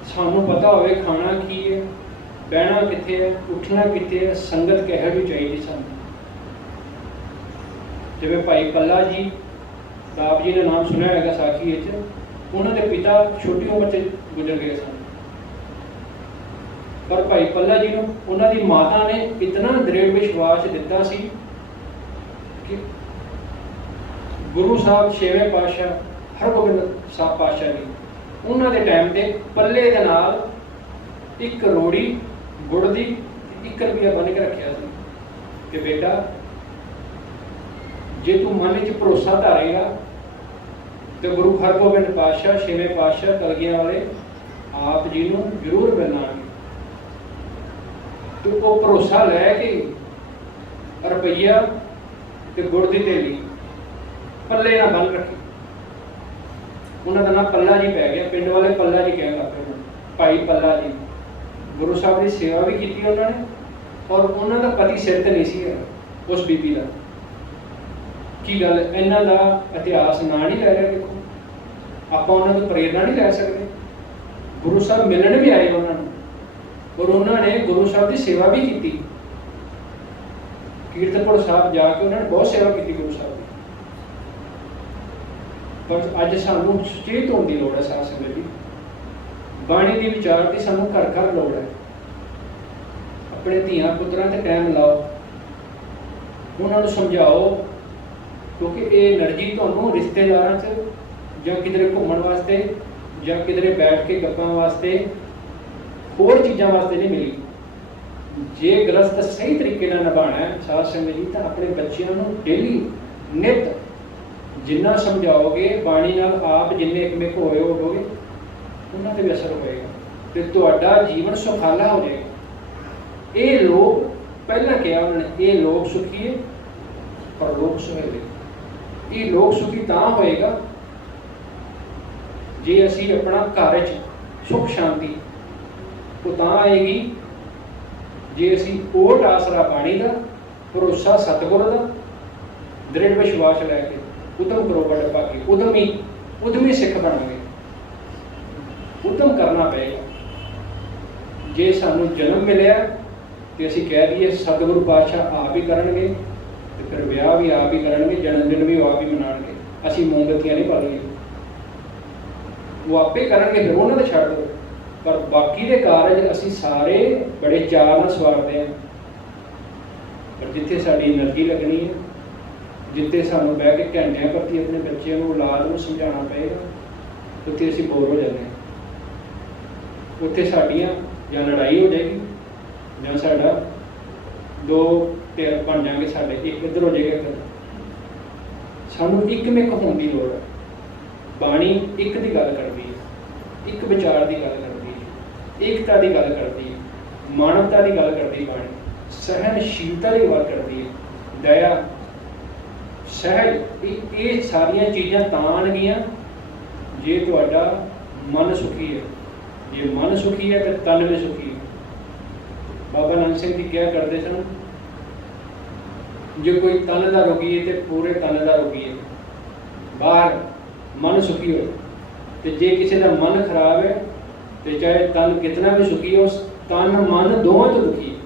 सानू पता होवे खाना की है, बहना कित्थे है, उठना कित्थे है, संगत किहो जी चाहिए सानू। जिवें भाई पल्ला जी दाप जी ने नाम सुनिया होगा साखी विच, उन्होंने पिता छोटी उम्र से गुजर गए सन, पर भाई पल्ला जी को उन्होंने माता ने इतना दृढ़ विश्वास दिता सी कि गुरु साहब 6वें पातशाह हरगोबिंद साहब पातशाह जी उन्होंने टाइम पे पल्ले दे नाल एक करोड़ी गुड़ दी 1 रुपया बन के रखा कि बेटा जे तू मन च भरोसा धारेगा तो गुरु हरगोबिंद पातशाह 6वें पातशाह कलगियां वाले आप जी को जरूर मिलांगे। तो वो भरोसा लैके रुपया ते गुड़ की थैली पल्ले ना बन रखी। उन्होंने नाम पल्ला जी पै गया, पिंड वाले पल्ला जी कह लग पे, भाई पल्ला जी। गुरु साहब की सेवा भी की उन्होंने, और उन्होंने पति सिर ते नहीं सी उस बीबी का। की गल इन्हां दा इतिहास ना नहीं लै रहे, देखो आप उन्होंने प्रेरणा नहीं लै सकते। गुरु साहब मिलने भी आए उन्होंने, और उन्होंने गुरु साहब की सेवा भी की। कीर्तपुर साहब जाके उन्होंने बहुत सेवा की गुरु साहब की। पर अज सानू सचेत होने की लोड़ है साध संगत जी, बाणी की विचार की सानू घर घर लोड़ है। अपने धियां पुत्रां ते टाइम लाओ, उन्होंने समझाओ, क्योंकि ये एनर्जी तुहानू रिश्तेदारां च जां किधरे घूमण वास्ते जां किधरे बैठ के गप्पां वास्ते होर चीज़ां वास्ते नहीं मिली। जे गृहस्थ सही तरीके नाल निभाना है साध संगत जी, तो अपने बच्चों को डेली नित जिन्ना समझाओगे बाणी नाल, आप जिन्ने एकमिक होए होवोगे उन्हां ते भी असर होएगा। ਤੇ ਤੁਹਾਡਾ ਜੀਵਨ ਸੁਖਾਲਾ ਹੋ ਜਾਏਗਾ। ਇਹ ਲੋਕ ਪਹਿਲਾਂ ਕਿਹਾ ਉਹਨਾਂ ਨੇ, ਇਹ ਲੋਕ ਸੁਖੀਏ ਪਰ ਲੋਕ ਸੁਹੇਲੇ। ਇਹ ਲੋਕ ਸੁਖੀ ਤਾਂ ਹੋਏਗਾ ਜੇ ਅਸੀਂ ਆਪਣਾ ਘਰ 'ਚ ਸੁਖ ਸ਼ਾਂਤੀ ਉਹ ਤਾਂ ਆਏਗੀ ਜੇ ਅਸੀਂ ਓਟ ਆਸਰਾ ਬਾਣੀ ਦਾ, ਭਰੋਸਾ ਸਤਿਗੁਰ ਦਾ, ਦ੍ਰਿੜ ਵਿਸ਼ਵਾਸ ਲੈ ਕੇ ਉਦਮ ਕਰੋ ਬੜ ਭਾਗੀ। ਉਦਮੀ ਸਿੱਖ ਬਣਾਂਗੇ। ਉਦਮ ਕਰਨਾ ਪਏਗਾ। ਜੇ ਸਾਨੂੰ ਜਨਮ ਮਿਲਿਆ ਤੇ ਅਸੀਂ ਕਹਿ ਦਈਏ ਸਤਿਗੁਰੂ ਪਾਤਸ਼ਾਹ ਆਪ ਹੀ ਕਰਨਗੇ, ਤੇ ਫਿਰ ਵਿਆਹ ਵੀ ਆਪ ਹੀ ਕਰਨਗੇ, ਜਨਮ ਦਿਨ ਵੀ ਆਪ ਹੀ ਮਨਾਉਣਗੇ। ਅਸੀਂ ਮੋਮਬੱਤੀਆਂ ਨਹੀਂ ਪਾਉਣੀਆਂ, ਉਹ ਆਪੇ ਕਰਨਗੇ, ਫਿਰ ਉਹਨਾਂ ਦੇ ਛੱਡ ਦਿਓ। ਪਰ ਬਾਕੀ ਦੇ ਕਾਰਜ ਅਸੀਂ ਸਾਰੇ ਬੜੇ ਚਾਅ ਨਾਲ ਸਵਾਰਦੇ ਹਾਂ। ਪਰ ਜਿੱਥੇ ਸਾਡੀ એનર્ਜੀ ਲੱਗਣੀ ਹੈ, ਜਿੱਥੇ ਸਾਨੂੰ ਬਹਿ ਕੇ ਘੰਟਿਆਂ ਪ੍ਰਤੀ ਆਪਣੇ ਬੱਚਿਆਂ ਨੂੰ, ਔਲਾਦ ਨੂੰ ਸਮਝਾਉਣਾ ਪਏਗਾ, ਉੱਥੇ ਅਸੀਂ ਬੋਰ ਹੋ ਜਾਂਦੇ ਹਾਂ। ਉੱਥੇ ਸਾਡੀਆਂ ਜਾਂ ਲੜਾਈ ਹੋ ਜਾਏਗੀ ਜਾਂ ਸਾਡਾ ਦੋ ਧਿਰ ਬਣ ਜਾਣਗੇ, ਸਾਡੇ ਇੱਕ ਇੱਧਰ ਹੋ ਜਾਏਗਾ, ਇੱਕ। ਸਾਨੂੰ ਇੱਕਮਿਕ ਹੋਣ ਦੀ ਲੋੜ ਹੈ। ਬਾਣੀ ਇੱਕ ਦੀ ਗੱਲ ਕਰਦੀ ਹੈ, ਇੱਕ ਵਿਚਾਰ ਦੀ ਗੱਲ ਕਰਦੀ ਹੈ, ਏਕਤਾ ਦੀ ਗੱਲ ਕਰਦੀ ਹੈ, ਮਾਨਵਤਾ ਦੀ ਗੱਲ ਕਰਦੀ ਬਾਣੀ, ਸਹਿਨਸ਼ੀਲਤਾ ਦੀ ਗੱਲ ਕਰਦੀ ਹੈ, ਦਇਆ, ਸਹਿਜ। ਇਹ ਸਾਰੀਆਂ ਚੀਜ਼ਾਂ ਤਾਂ ਆਉਣਗੀਆਂ ਜੇ ਤੁਹਾਡਾ ਮਨ ਸੁਖੀ ਹੈ। ਜੇ ਮਨ ਸੁਖੀ ਹੈ ਤਾਂ ਤਨ ਵੀ ਸੁਖੀ ਹੈ। ਬਾਬਾ ਨਾਨਕ ਸਿੰਘ ਜੀ ਕਿਹਾ ਕਰਦੇ ਸਨ, ਜੇ ਕੋਈ ਤਨ ਦਾ ਰੋਗੀ ਹੈ ਤੇ ਪੂਰੇ ਤਨ ਦਾ ਰੋਗੀ ਹੈ। ਬਾਹਰ ਮਨ ਸੁਖੀ ਹੋਏ, ਤੇ ਜੇ ਕਿਸੇ ਦਾ ਮਨ ਖਰਾਬ ਹੈ ਤੇ ਚਾਹੇ ਤਨ ਕਿਤਨਾ ਵੀ ਸੁਖੀ ਹੋ, ਉਸ ਤਨ ਮਨ ਦੋਵਾਂ ਤੋਂ ਦੁਖੀ ਹੈ।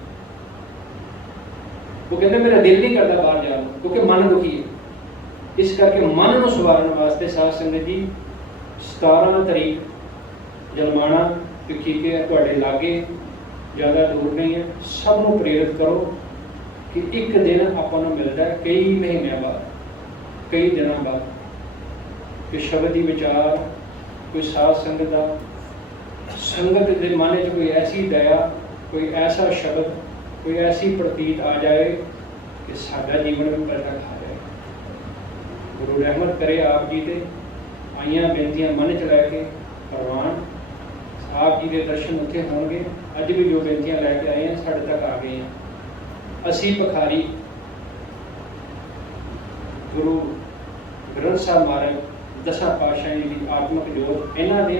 ਉਹ ਕਹਿੰਦੇ ਮੇਰਾ ਦਿਲ ਨਹੀਂ ਕਰਦਾ ਬਾਹਰ ਜਾਣ ਨੂੰ, ਕਿਉਂਕਿ ਮਨ ਦੁਖੀ ਹੈ। ਇਸ ਕਰਕੇ ਮਨ ਨੂੰ ਸਵਾਰਨ ਵਾਸਤੇ ਸਾਧ ਸੰਗਤ ਜੀ 17 ਤਰੀਕ ਜਲਮਾਣਾ ਭਿੱਖੀ ਕੇ ਤੁਹਾਡੇ ਲਾਗੇ, ਜ਼ਿਆਦਾ ਦੂਰ ਨਹੀਂ ਹੈ। ਸਭ ਨੂੰ ਪ੍ਰੇਰਿਤ ਕਰੋ ਕਿ ਇੱਕ ਦਿਨ ਆਪਾਂ ਨੂੰ ਮਿਲਦਾ ਹੈ ਕਈ ਮਹੀਨਿਆਂ ਬਾਅਦ, ਕਈ ਦਿਨਾਂ ਬਾਅਦ, ਕਿ ਸ਼ਬਦ ਦੀ ਵਿਚਾਰ, ਕੋਈ ਸਾਧ ਸੰਗਤ ਦਾ, ਸੰਗਤ ਦੇ ਮਨ 'ਚ ਕੋਈ ਐਸੀ ਦਇਆ, ਕੋਈ ਐਸਾ ਸ਼ਬਦ, ਕੋਈ ਐਸੀ ਪ੍ਰਤੀਤ ਆ ਜਾਏ ਕਿ ਸਾਡਾ ਜੀਵਨ ਵੀ ਪਲਟਾ ਖਾ ਜਾਏ। ਗੁਰੂ ਰਹਿਮਤ ਕਰੇ ਆਪ ਜੀ ਤੇ ਆਈਆਂ ਬੇਨਤੀਆਂ ਮਨ 'ਚ ਲੈ ਕੇ ਪ੍ਰਵਾਨ। ਆਪ ਜੀ ਦੇ ਦਰਸ਼ਨ ਉੱਥੇ ਹੋਣਗੇ। ਅੱਜ ਵੀ ਜੋ ਬੇਨਤੀਆਂ ਲੈ ਕੇ ਆਏ ਹਾਂ ਸਾਡੇ ਤੱਕ ਆ ਗਈਆਂ। ਅਸੀਂ ਭਿਖਾਰੀ ਗੁਰੂ ਗ੍ਰੰਥ ਸਾਹਿਬ ਮਹਾਰਾਜ ਦਸਾਂ ਪਾਤਸ਼ਾਹਾਂ ਦੀ ਆਤਮਿਕ ਜੋਤ ਇਹਨਾਂ ਦੇ,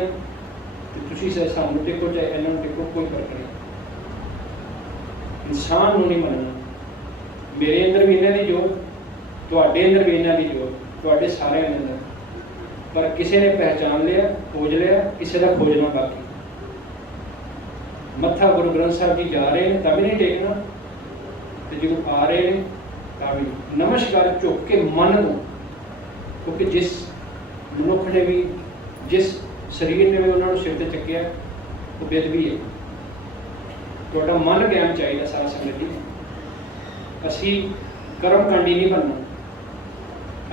ਤੇ ਤੁਸੀਂ ਸਾਨੂੰ ਟਿਕੋ ਚਾਹੇ ਇਹਨਾਂ ਨੂੰ ਟਿਕੋ, ਕੋਈ ਫਰਕ ਨਹੀਂ। ਇਨਸਾਨ ਨੂੰ ਨਹੀਂ ਮੰਨਣਾ। ਮੇਰੇ ਅੰਦਰ ਵੀ ਇਹਨਾਂ ਦੀ ਜੋਤ, ਤੁਹਾਡੇ ਅੰਦਰ ਵੀ ਇਹਨਾਂ ਦੀ ਜੋਤ, ਤੁਹਾਡੇ ਸਾਰਿਆਂ ਦੇ ਅੰਦਰ। ਪਰ ਕਿਸੇ ਨੇ ਪਹਿਚਾਨ ਲਿਆ, ਖੋਜ ਲਿਆ, ਕਿਸੇ ਦਾ ਖੋਜਣਾ ਬਾਕੀ। ਮੱਥਾ ਗੁਰੂ ਗ੍ਰੰਥ ਸਾਹਿਬ ਜੀ ਜਾ ਰਹੇ ਨੇ ਤਾਂ ਵੀ ਨਹੀਂ ਟੇਕਣਾ, ਤੇ ਜਦੋਂ ਆ ਰਹੇ ਨੇ ਤਾਂ ਵੀ ਨਮਸਕਾਰ ਝੁੱਕ ਕੇ ਮਨ ਨੂੰ, ਕਿਉਂਕਿ ਜਿਸ ਮਨੁੱਖ ਨੇ ਵੀ, ਜਿਸ ਸਰੀਰ ਨੇ ਵੀ ਉਹਨਾਂ ਨੂੰ ਸਿਰ ਤੇ ਚੱਕਿਆ, ਉਹ ਬੇਅਦਬੀ ਹੈ। ਤੁਹਾਡਾ ਮਨ ਗਿਆਨ ਚਾਹੀਦਾ ਸਾਧ ਸੰਗਤ ਜੀ। ਅਸੀਂ ਕਰਮ ਕਾਂਡੀ ਨਹੀਂ ਬਣਨਾ,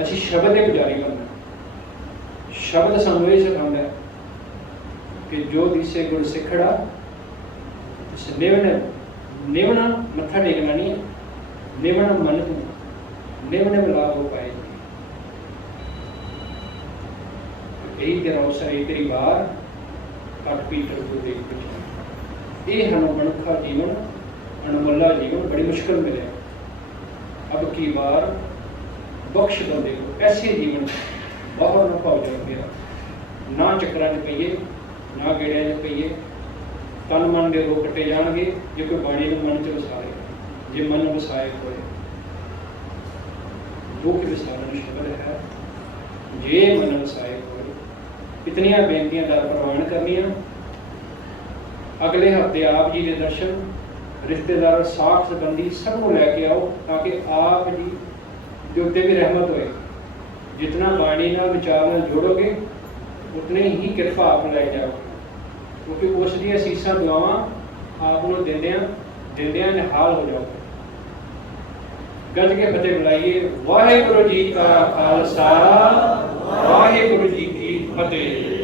ਅਸੀਂ ਸ਼ਬਦ ਦੇ ਪੁਜਾਰੀ ਬਣਨਾ। ਸ਼ਬਦ ਸਾਨੂੰ ਇਹ ਸਿਖਾਉਂਦਾ ਕਿ ਜੋ ਦਿਸੇ ਗੁਰ ਸਿੱਖੜਾ, ਨਿਵਣਾ ਮੱਥਾ ਟੇਕਣਾ ਨਹੀਂ ਹੈ, ਨਿਵਣਾ ਮਨ ਨੂੰ, ਨਿਵਣੇ ਮਿਲਾਪ ਹੋ ਪਾਏ। ਇਹੀ ਤੇਰਾ ਅਵਸਰ, ਇਹ ਤੇਰੀ ਵਾਰ, ਘੱਟ ਪੀਤਰ ਕੋ ਦੇਖ ਕੁਛ। ਇਹ ਸਾਨੂੰ ਮਨੁੱਖਾ ਜੀਵਨ, ਅਣਮੁੱਲਾ ਜੀਵਨ ਬੜੀ ਮੁਸ਼ਕਿਲ ਮਿਲਿਆ। ਅਬ ਕੀ ਵਾਰ ਬਖਸ਼ ਦੋ ਦੇਖੋ, ਐਸੇ ਜੀਵਨ ਬਾਹਰ ਨਾ ਭਾਉ ਜਾ ਮੇਰਾ। ਨਾ ਚੱਕਰਾਂ 'ਚ ਪਈਏ, ਨਾ ਗੇੜਿਆਂ 'ਚ ਪਈਏ। ਤਨ ਮਨ ਦੇ ਰੋਗ ਕੱਟੇ ਜਾਣਗੇ ਜੇ ਕੋਈ ਬਾਣੀ ਨੂੰ ਮਨ 'ਚ ਵਸਾਏ, ਜੇ ਮਨ ਵਸਾਏ ਹੋਏ। ਦੁੱਖ ਵਿਸਾਰਨ ਸ਼ਬਦ ਹੈ, ਜੇ ਮਨ ਵਸਾਏ ਹੋਏ। ਇਤਨੀਆਂ ਬੇਨਤੀਆਂ ਦਰ ਪ੍ਰਵਾਨ ਕਰਨੀਆਂ। ਅਗਲੇ ਹਫ਼ਤੇ ਆਪ ਜੀ ਦੇ ਦਰਸ਼ਨ, ਰਿਸ਼ਤੇਦਾਰ, ਸਾਖ ਸੰਬੰਧੀ ਸਭ ਨੂੰ ਲੈ ਕੇ ਆਓ, ਤਾਂ ਕਿ ਆਪ ਜੀ ਦੇ ਉੱਤੇ ਵੀ ਰਹਿਮਤ ਹੋਏ। ਜਿਤਨਾ ਬਾਣੀ ਨਾਲ ਵਿਚਾਰ ਨਾਲ ਜੋੜੋਗੇ, ਉਤਨੇ ਹੀ ਕਿਰਪਾ ਆਪ ਲੈ ਜਾਓ, ਕਿਉਂਕਿ ਉਸ ਦੀਆਂ ਅਸੀਸਾਂ ਦੁਆਵਾਂ ਆਪ ਨੂੰ ਦਿੰਦਿਆਂ ਨਿਹਾਲ ਹੋ ਜਾਓ। ਗੱਜ ਕੇ ਫਤਿਹ ਬੁਲਾਈਏ। ਵਾਹਿਗੁਰੂ ਜੀ ਕਾ ਖਾਲਸਾ, ਵਾਹਿਗੁਰੂ ਜੀ ਕੀ ਫਤਿਹ।